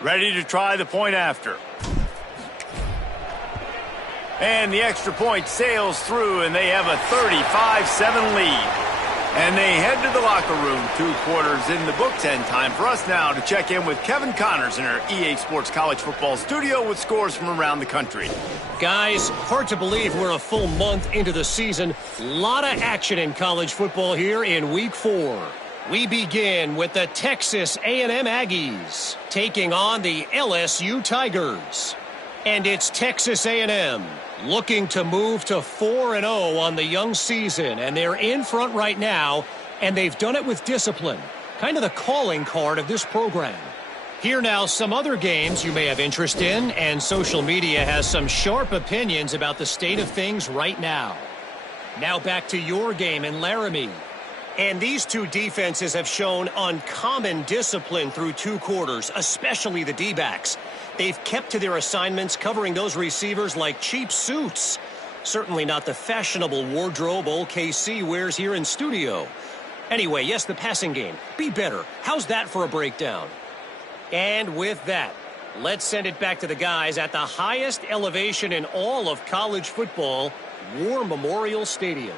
Ready to try the point after. And the extra point sails through, and they have a 35-7 lead. And they head to the locker room. 2 quarters in the books, and time for us now to check in with Kevin Connors in our EA Sports College Football studio with scores from around the country. Guys, hard to believe we're a full month into the season. A lot of action in college football here in Week 4. We begin with the Texas A&M Aggies taking on the LSU Tigers. And it's Texas A&M looking to move to 4-0 on the young season, and they're in front right now, and they've done it with discipline, kind of the calling card of this program. Here now, some other games you may have interest in, and social media has some sharp opinions about the state of things right now. Now back to your game in Laramie. And these two defenses have shown uncommon discipline through 2 quarters, especially the D-backs. They've kept to their assignments, covering those receivers like cheap suits. Certainly not the fashionable wardrobe old KC wears here in studio. Anyway, yes, the passing game. Be better. How's that for a breakdown? And with that, let's send it back to the guys at the highest elevation in all of college football, War Memorial Stadium.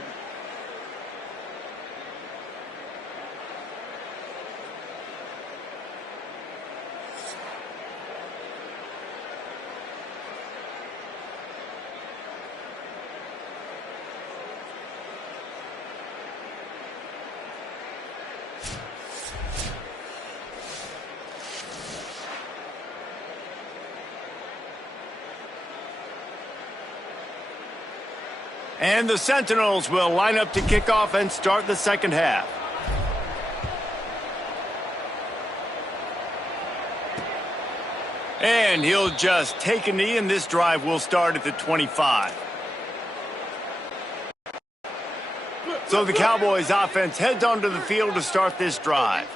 And the Sentinels will line up to kick off and start the second half. And he'll just take a knee, and this drive will start at the 25. So the Cowboys offense heads onto the field to start this drive.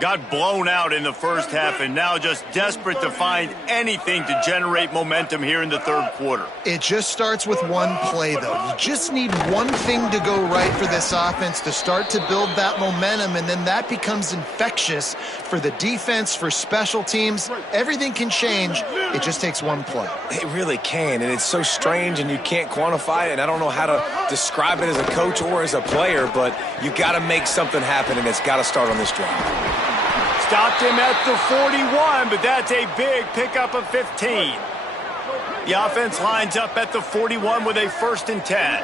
Got blown out in the first half and now just desperate to find anything to generate momentum here in the third quarter. It just starts with one play, though. You just need one thing to go right for this offense to start to build that momentum, and then that becomes infectious for the defense, for special teams. Everything can change. It just takes one play. It really can, and it's so strange, and you can't quantify it, and I don't know how to describe it as a coach or as a player, but you got to make something happen, and it's got to start on this drive. Stopped him at the 41, but that's a big pickup of 15. The offense lines up at the 41 with a 1st and 10.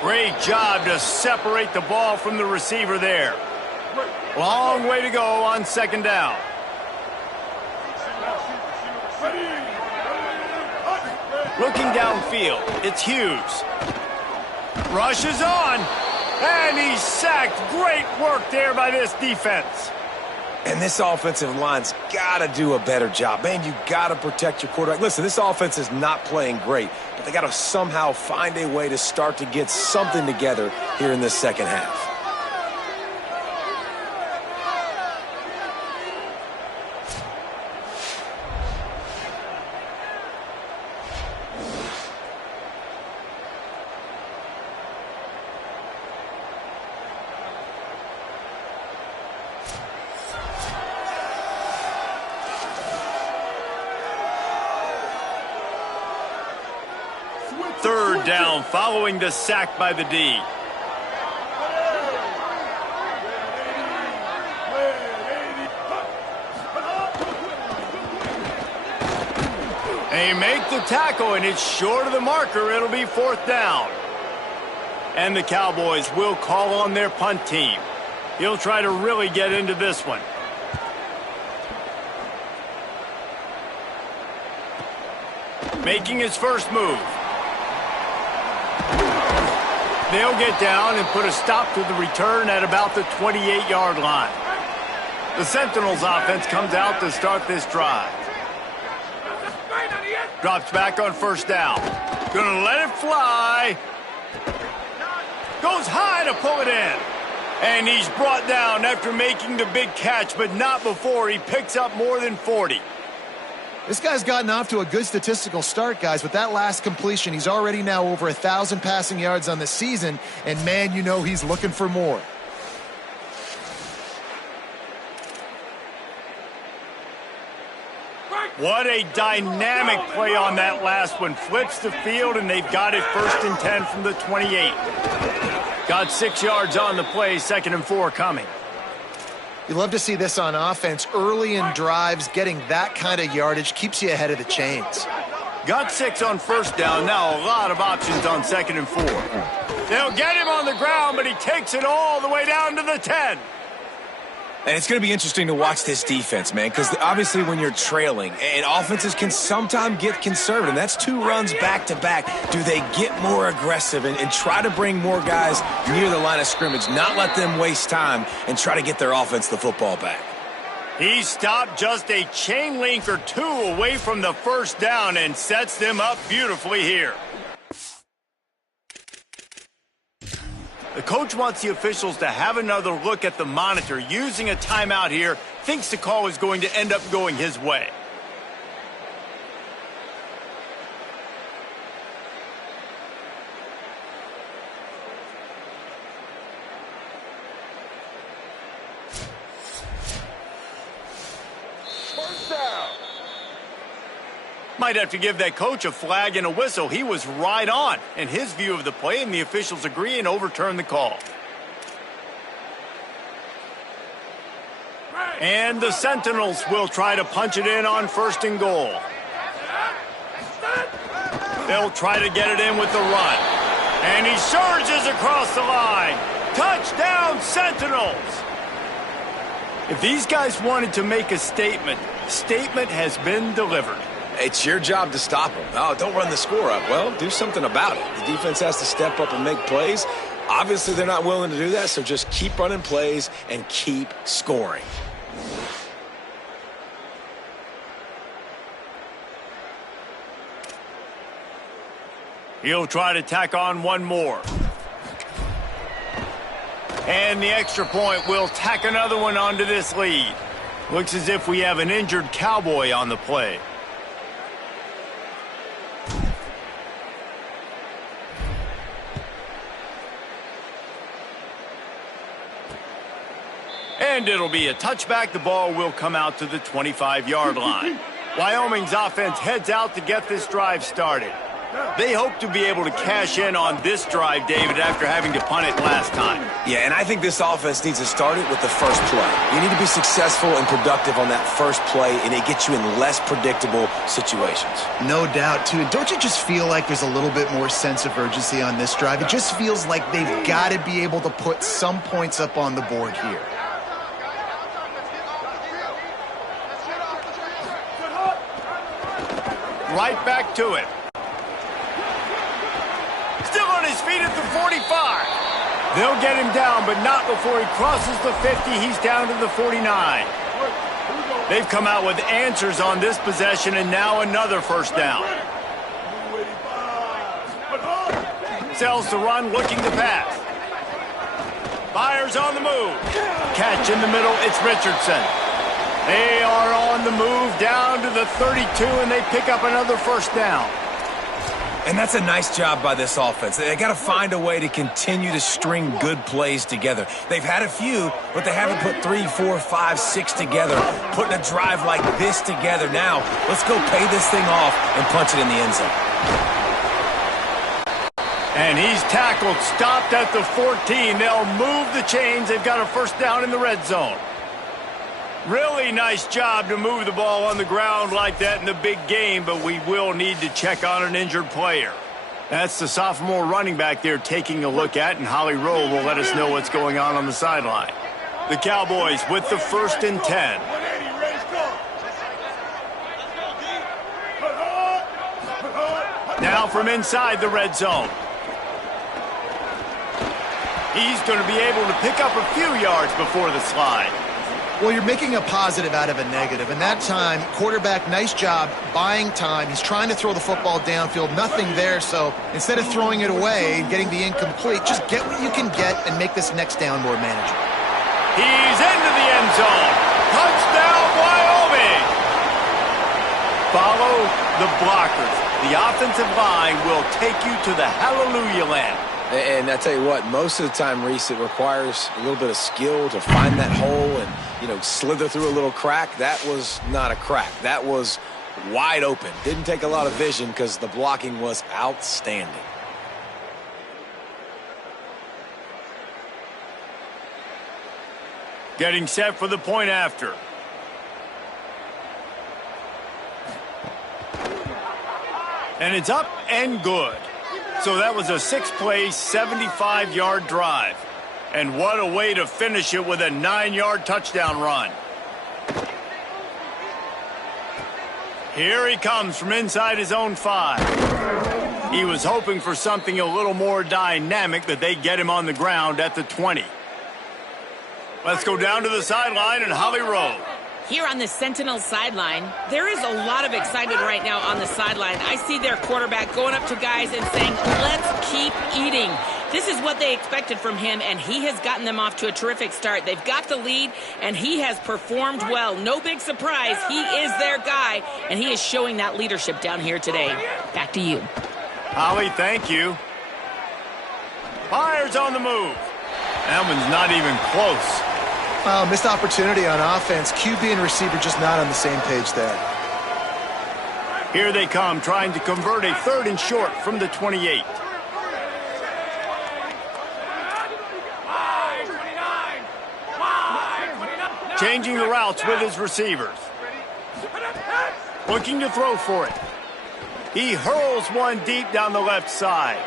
Great job to separate the ball from the receiver there. Long way to go on 2nd down. Looking downfield, it's Hughes. Rushes on, and he's sacked. Great work there by this defense. And this offensive line's got to do a better job. Man, you got to protect your quarterback. Listen, this offense is not playing great, but they got to somehow find a way to start to get something together here in this second half. Third down following the sack by the D. They make the tackle, and it's short of the marker. It'll be 4th down. And the Cowboys will call on their punt team. He'll try to really get into this one. Making his first move. They'll get down and put a stop to the return at about the 28-yard line. The Sentinels offense comes out to start this drive. Drops back on 1st down. Gonna let it fly. Goes high to pull it in. And he's brought down after making the big catch, but not before he picks up more than 40. This guy's gotten off to a good statistical start, guys. With that last completion, he's already now over 1,000 passing yards on the season, and man, you know he's looking for more. What a dynamic play on that last one. Flips the field, and they've got it 1st and 10 from the 28. Got 6 yards on the play, 2nd and 4 coming. You love to see this on offense. Early in drives, getting that kind of yardage keeps you ahead of the chains. Got 6 on 1st down. Now a lot of options on 2nd and 4. They'll get him on the ground, but he takes it all the way down to the 10. And it's going to be interesting to watch this defense, man, because obviously when you're trailing, and offenses can sometimes get conservative. That's 2 runs back-to-back. Do they get more aggressive and try to bring more guys near the line of scrimmage, not let them waste time, and try to get their offense the football back? He stopped just a chain link or 2 away from the 1st down and sets them up beautifully here. The coach wants the officials to have another look at the monitor. Using a timeout here, thinks the call is going to end up going his way. First down. Might have to give that coach a flag and a whistle. He was right on in his view of the play, and the officials agree and overturn the call. And the Sentinels will try to punch it in on 1st and goal. They'll try to get it in with the run. And he surges across the line. Touchdown, Sentinels! If these guys wanted to make a statement, statement has been delivered. It's your job to stop them. Oh, don't run the score up. Well, do something about it. The defense has to step up and make plays. Obviously, they're not willing to do that, so just keep running plays and keep scoring. He'll try to tack on one more. And the extra point will tack another one onto this lead. Looks as if we have an injured Cowboy on the play. And it'll be a touchback. The ball will come out to the 25-yard line. Wyoming's offense heads out to get this drive started. They hope to be able to cash in on this drive, David, after having to punt it last time. Yeah, and I think this offense needs to start it with the first play. You need to be successful and productive on that first play, and it gets you in less predictable situations. No doubt, too. And don't you just feel like there's a little bit more sense of urgency on this drive? It just feels like they've got to be able to put some points up on the board here. Right back to it. Still on his feet at the 45. They'll get him down, but not before he crosses the 50. He's down to the 49. They've come out with answers on this possession, and now another 1st down. Sells the run, looking to pass. Fires on the move. Catch in the middle, it's Richardson. They are on the move down to the 32, and they pick up another 1st down. And that's a nice job by this offense. They got to find a way to continue to string good plays together. They've had a few, but they haven't put 3, 4, 5, 6 together. Putting a drive like this together now, let's go pay this thing off and punch it in the end zone. And he's tackled, stopped at the 14. They'll move the chains. They've got a 1st down in the red zone. Really nice job to move the ball on the ground like that in the big game, but we will need to check on an injured player. That's the sophomore running back there taking a look at, and Holly Rowe will let us know what's going on the sideline. The Cowboys with the 1st and 10. Now from inside the red zone. He's going to be able to pick up a few yards before the slide. Well, you're making a positive out of a negative. And that time, quarterback, nice job buying time. He's trying to throw the football downfield. Nothing there. So instead of throwing it away and getting the incomplete, just get what you can get and make this next down more manageable. He's into the end zone. Touchdown, Wyoming. Follow the blockers. The offensive line will take you to the hallelujah land. And I tell you what, most of the time, Reese, it requires a little bit of skill to find that hole and, slither through a little crack. That was not a crack. That was wide open. Didn't take a lot of vision because the blocking was outstanding. Getting set for the point after. And it's up and good. So that was a 6-play, 75-yard drive. And what a way to finish it with a 9-yard touchdown run. Here he comes from inside his own 5. He was hoping for something a little more dynamic, that they get him on the ground at the 20. Let's go down to the sideline and Holly Rowe. Here on the Sentinel sideline, there is a lot of excitement right now on the sideline. I see their quarterback going up to guys and saying, let's keep eating. This is what they expected from him, and he has gotten them off to a terrific start. They've got the lead, and he has performed well. No big surprise. He is their guy, and he is showing that leadership down here today. Back to you. Holly, thank you. Fires on the move. That one's not even close. Missed opportunity on offense. QB and receiver just not on the same page there. Here they come, trying to convert a 3rd and short from the 28. Changing the routes with his receivers. Looking to throw for it. He hurls one deep down the left side.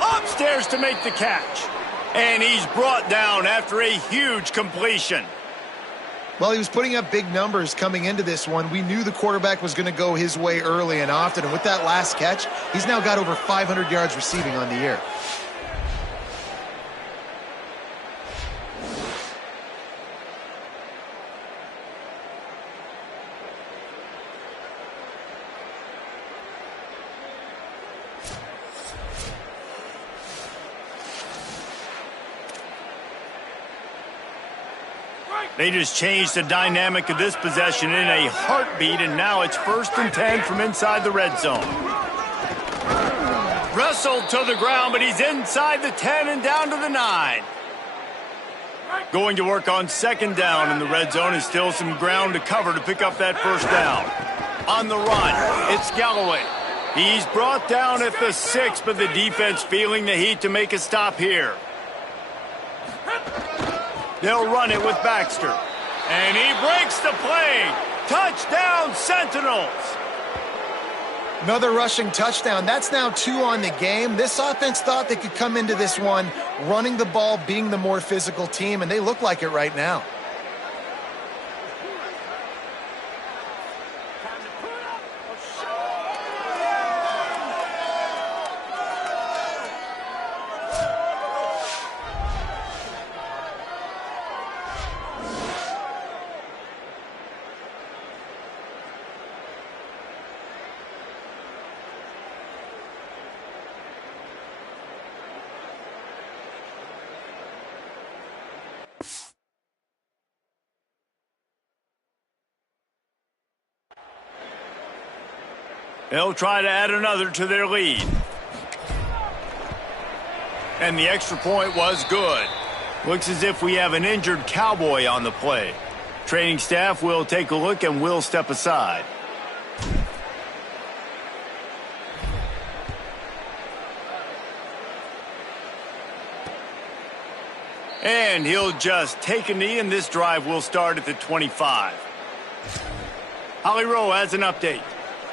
Upstairs to make the catch. And he's brought down after a huge completion. Well, he was putting up big numbers coming into this one. We knew the quarterback was going to go his way early and often. And with that last catch, he's now got over 500 yards receiving on the year. They just changed the dynamic of this possession in a heartbeat, and now it's 1st and 10 from inside the red zone. Wrestled to the ground, but he's inside the 10 and down to the 9. Going to work on 2nd down in the red zone, and still some ground to cover to pick up that 1st down. On the run, it's Galloway. He's brought down at the 6, but the defense feeling the heat to make a stop here. They'll run it with Baxter. And he breaks the play. Touchdown, Sentinels. Another rushing touchdown. That's now 2 on the game. This offense thought they could come into this one running the ball, being the more physical team, and they look like it right now. They'll try to add another to their lead. And the extra point was good. Looks as if we have an injured Cowboy on the play. Training staff will take a look and will step aside. And he'll just take a knee, and this drive will start at the 25. Holly Rowe has an update.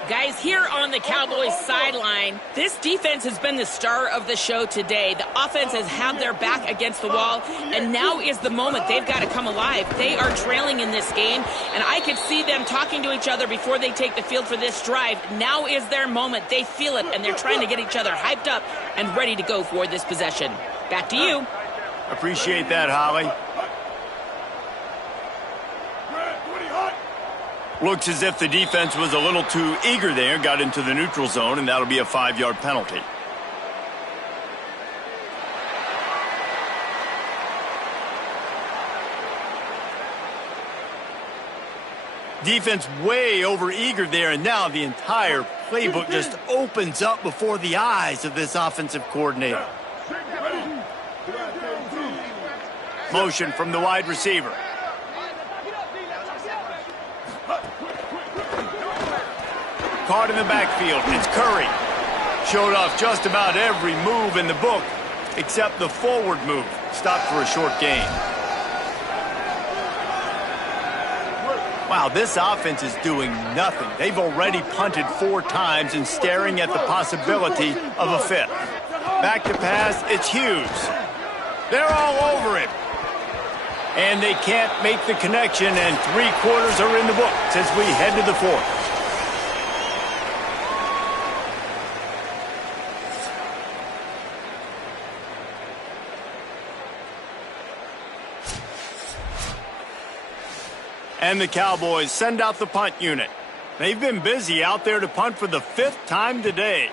Guys, here on the Cowboys sideline, this defense has been the star of the show today. The offense has had their back against the wall, and now is the moment they've got to come alive. They are trailing in this game, and I could see them talking to each other before they take the field for this drive. Now is their moment. They feel it, and they're trying to get each other hyped up and ready to go for this possession. Back to you. Appreciate that, Holly. Looks as if the defense was a little too eager there, got into the neutral zone, and that'll be a 5-yard penalty. Defense way over eager there, and now the entire playbook just opens up before the eyes of this offensive coordinator. Motion from the wide receiver. caught in the backfield. It's Curry. Showed off just about every move in the book except the forward move. Stopped for a short gain. Wow, this offense is doing nothing. They've already punted 4 times and staring at the possibility of a 5th. Back to pass, it's Hughes. They're all over him. And they can't make the connection, and 3/4 are in the books as we head to the 4th. And the Cowboys send out the punt unit. They've been busy out there to punt for the 5th time today.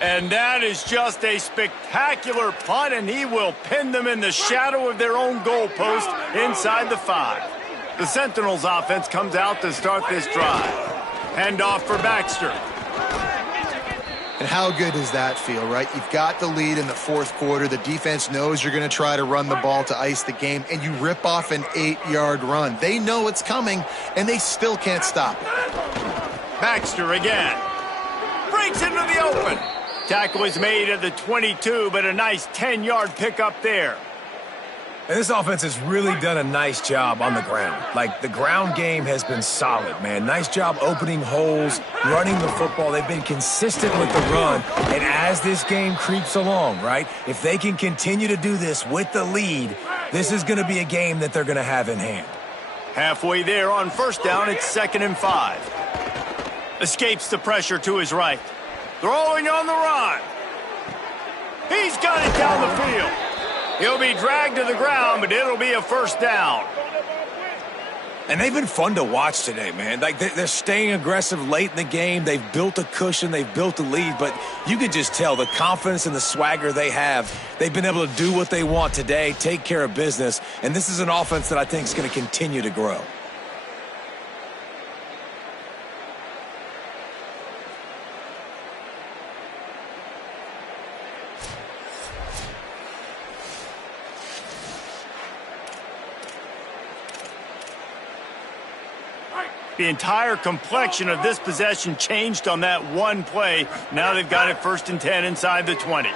And that is just a spectacular punt, and he will pin them in the shadow of their own goalpost inside the 5. The Sentinels offense comes out to start this drive. Handoff for Baxter. And how good does that feel, right? You've got the lead in the 4th quarter. The defense knows you're going to try to run the ball to ice the game, and you rip off an 8-yard run. They know it's coming, and they still can't stop it. Baxter again. Breaks into the open. Tackle was made at the 22, but a nice 10-yard pickup there. And this offense has really done a nice job on the ground. Like, the ground game has been solid, man. Nice job opening holes, running the football. They've been consistent with the run. And as this game creeps along, right, if they can continue to do this with the lead, this is going to be a game that they're going to have in hand. Halfway there on 1st down, it's 2nd and 5. Escapes the pressure to his right. Throwing on the run. He's got it down the field. He'll be dragged to the ground, but it'll be a 1st down. And they've been fun to watch today, man. Like, they're staying aggressive late in the game. They've built a cushion. They've built a lead. But you can just tell the confidence and the swagger they have. They've been able to do what they want today, take care of business. And this is an offense that I think is going to continue to grow. The entire complexion of this possession changed on that one play. Now they've got it 1st and 10 inside the 20.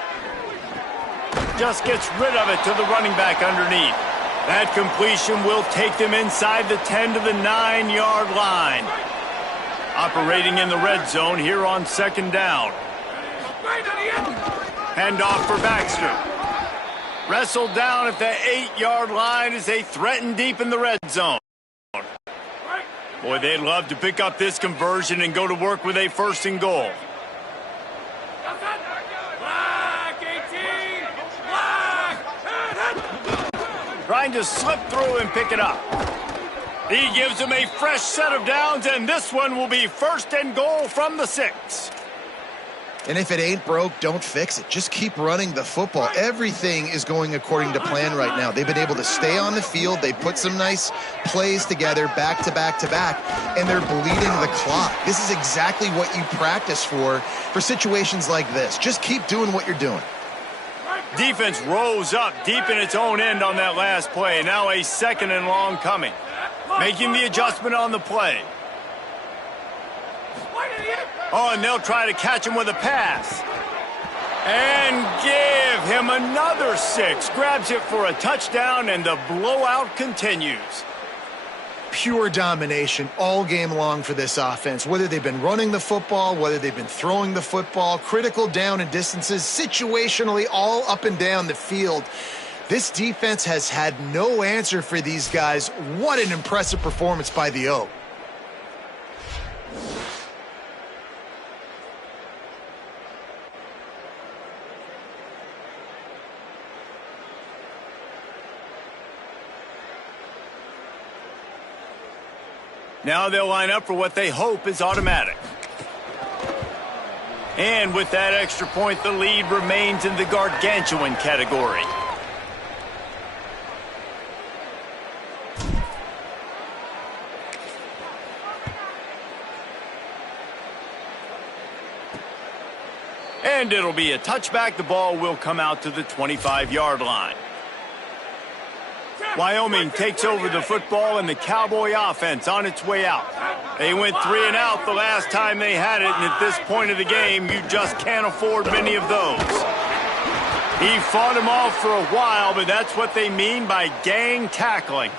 Just gets rid of it to the running back underneath. That completion will take them inside the 10 to the 9-yard line. Operating in the red zone here on 2nd down. Handoff for Baxter. Wrestled down at the 8-yard line as they threaten deep in the red zone. Boy, they'd love to pick up this conversion and go to work with a 1st and goal. Trying to slip through and pick it up. He gives them a fresh set of downs, and this one will be 1st and goal from the 6. And if it ain't broke, don't fix it. Just keep running the football. Everything is going according to plan right now. They've been able to stay on the field. They put some nice plays together back to back to back, and they're bleeding the clock. This is exactly what you practice for situations like this. Just keep doing what you're doing. Defense rose up deep in its own end on that last play. Now a 2nd and long coming. Making the adjustment on the play. Oh, and they'll try to catch him with a pass. And give him another 6. Grabs it for a touchdown, and the blowout continues. Pure domination all game long for this offense. Whether they've been running the football, whether they've been throwing the football, critical down and distances, situationally all up and down the field. This defense has had no answer for these guys. What an impressive performance by the O. Now they'll line up for what they hope is automatic. And with that extra point, the lead remains in the gargantuan category. And it'll be a touchback. The ball will come out to the 25-yard line. Wyoming takes over the football and the Cowboy offense on its way out. They went 3 and out the last time they had it, and at this point of the game, you just can't afford many of those. He fought him off for a while, but that's what they mean by gang tackling.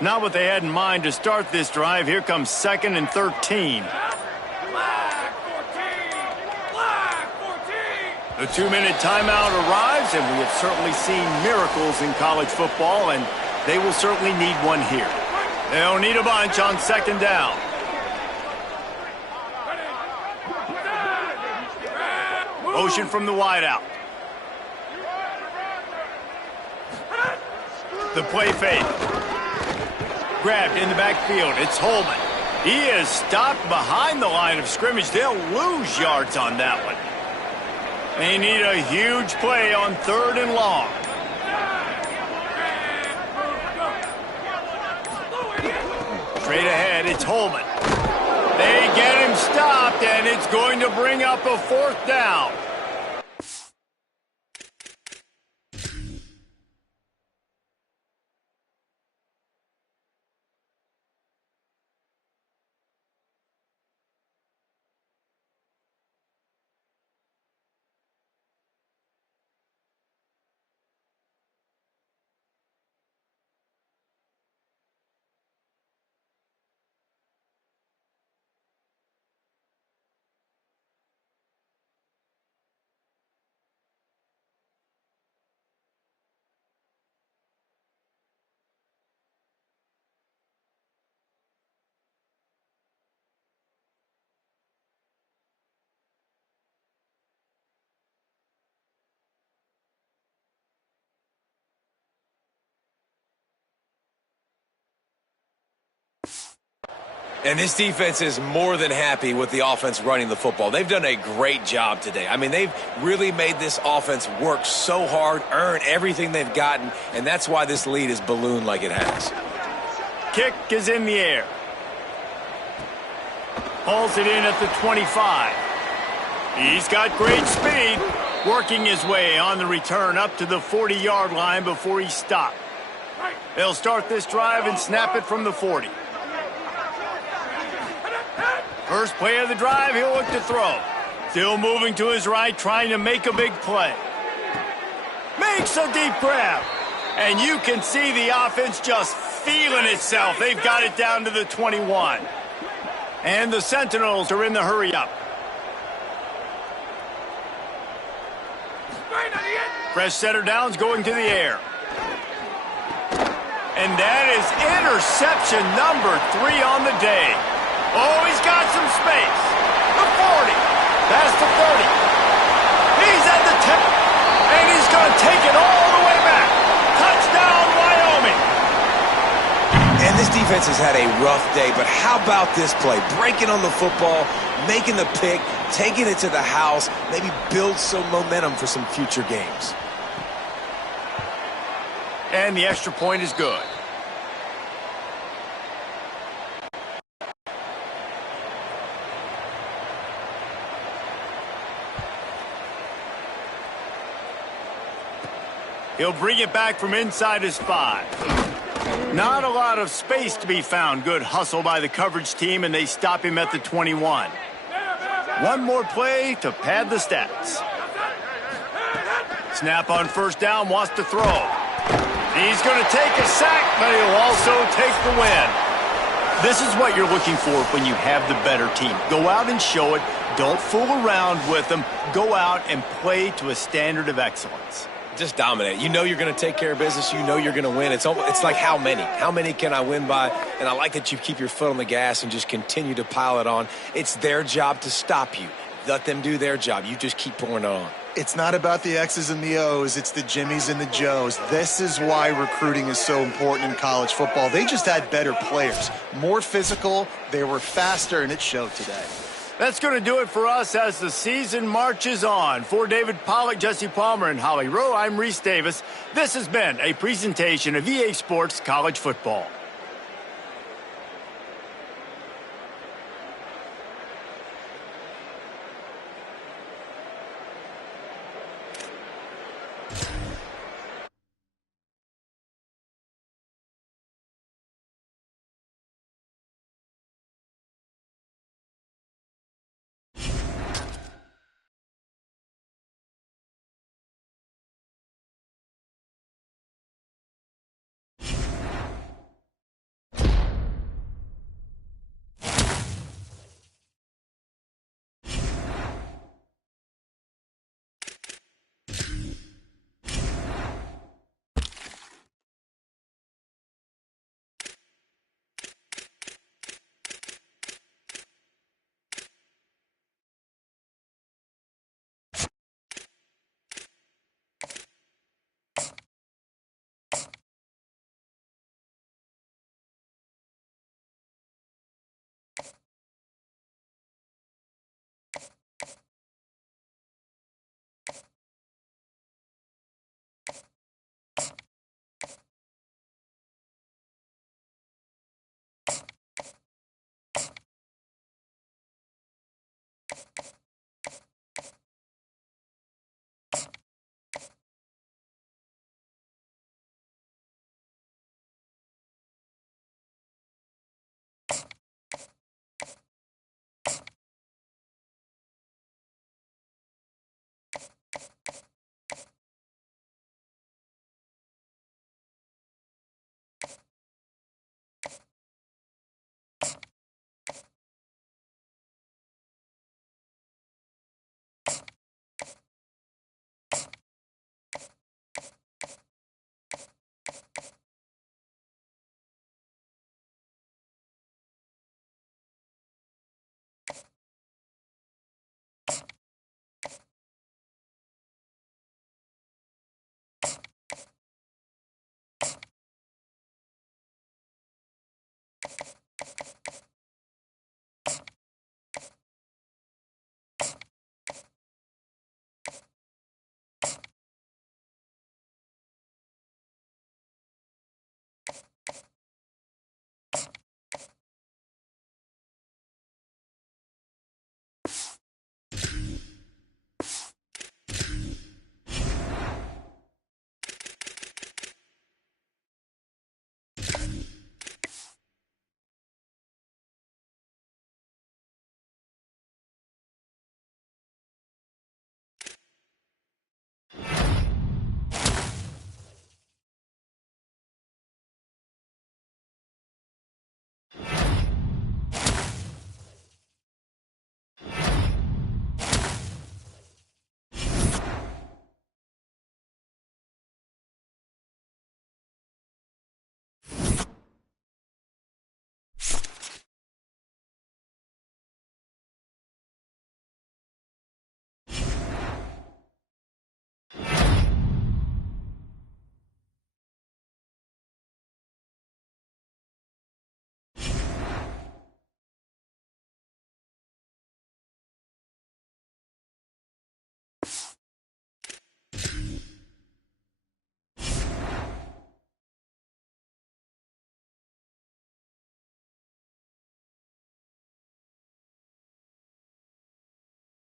Not what they had in mind to start this drive. Here comes 2nd and 13. The 2-minute timeout arrives, and we have certainly seen miracles in college football, and they will certainly need one here. They'll need a bunch on 2nd down. Motion from the wideout. The play fake. Grabbed in the backfield. It's Holman. He is stopped behind the line of scrimmage. They'll lose yards on that one. They need a huge play on 3rd and long. Straight ahead, it's Holman. They get him stopped, and it's going to bring up a 4th down. And this defense is more than happy with the offense running the football. They've done a great job today. I mean, they've really made this offense work so hard, earn everything they've gotten, and that's why this lead is ballooned like it has. Kick is in the air. Hauls it in at the 25. He's got great speed, working his way on the return up to the 40-yard line before he stopped. They'll start this drive and snap it from the 40. First play of the drive, he'll look to throw. Still moving to his right, trying to make a big play. Makes a deep grab. And you can see the offense just feeling itself. They've got it down to the 21. And the Sentinels are in the hurry-up. Fresh setter downs going to the air. And that is interception number 3 on the day. Oh, he's got some space. The 40. Past the 30. He's at the 10. And he's going to take it all the way back. Touchdown, Wyoming. And this defense has had a rough day, but how about this play? Breaking on the football, making the pick, taking it to the house, maybe build some momentum for some future games. And the extra point is good. He'll bring it back from inside his 5. Not a lot of space to be found. Good hustle by the coverage team, and they stop him at the 21. One more play to pad the stats. Snap on first down, wants to throw. He's going to take a sack, but he'll also take the win. This is what you're looking for when you have the better team. Go out and show it. Don't fool around with them. Go out and play to a standard of excellence. Just dominate. You know you're going to take care of business. You know you're going to win. It's like how many? How many can I win by? And I like that you keep your foot on the gas and just continue to pile it on. It's their job to stop you. Let them do their job. You just keep pouring it on. It's not about the X's and the O's. It's the Jimmies and the Joes. This is why recruiting is so important in college football. They just had better players, more physical. They were faster, and it showed today. That's going to do it for us as the season marches on. For David Pollack, Jesse Palmer, and Holly Rowe, I'm Reese Davis. This has been a presentation of EA Sports College Football.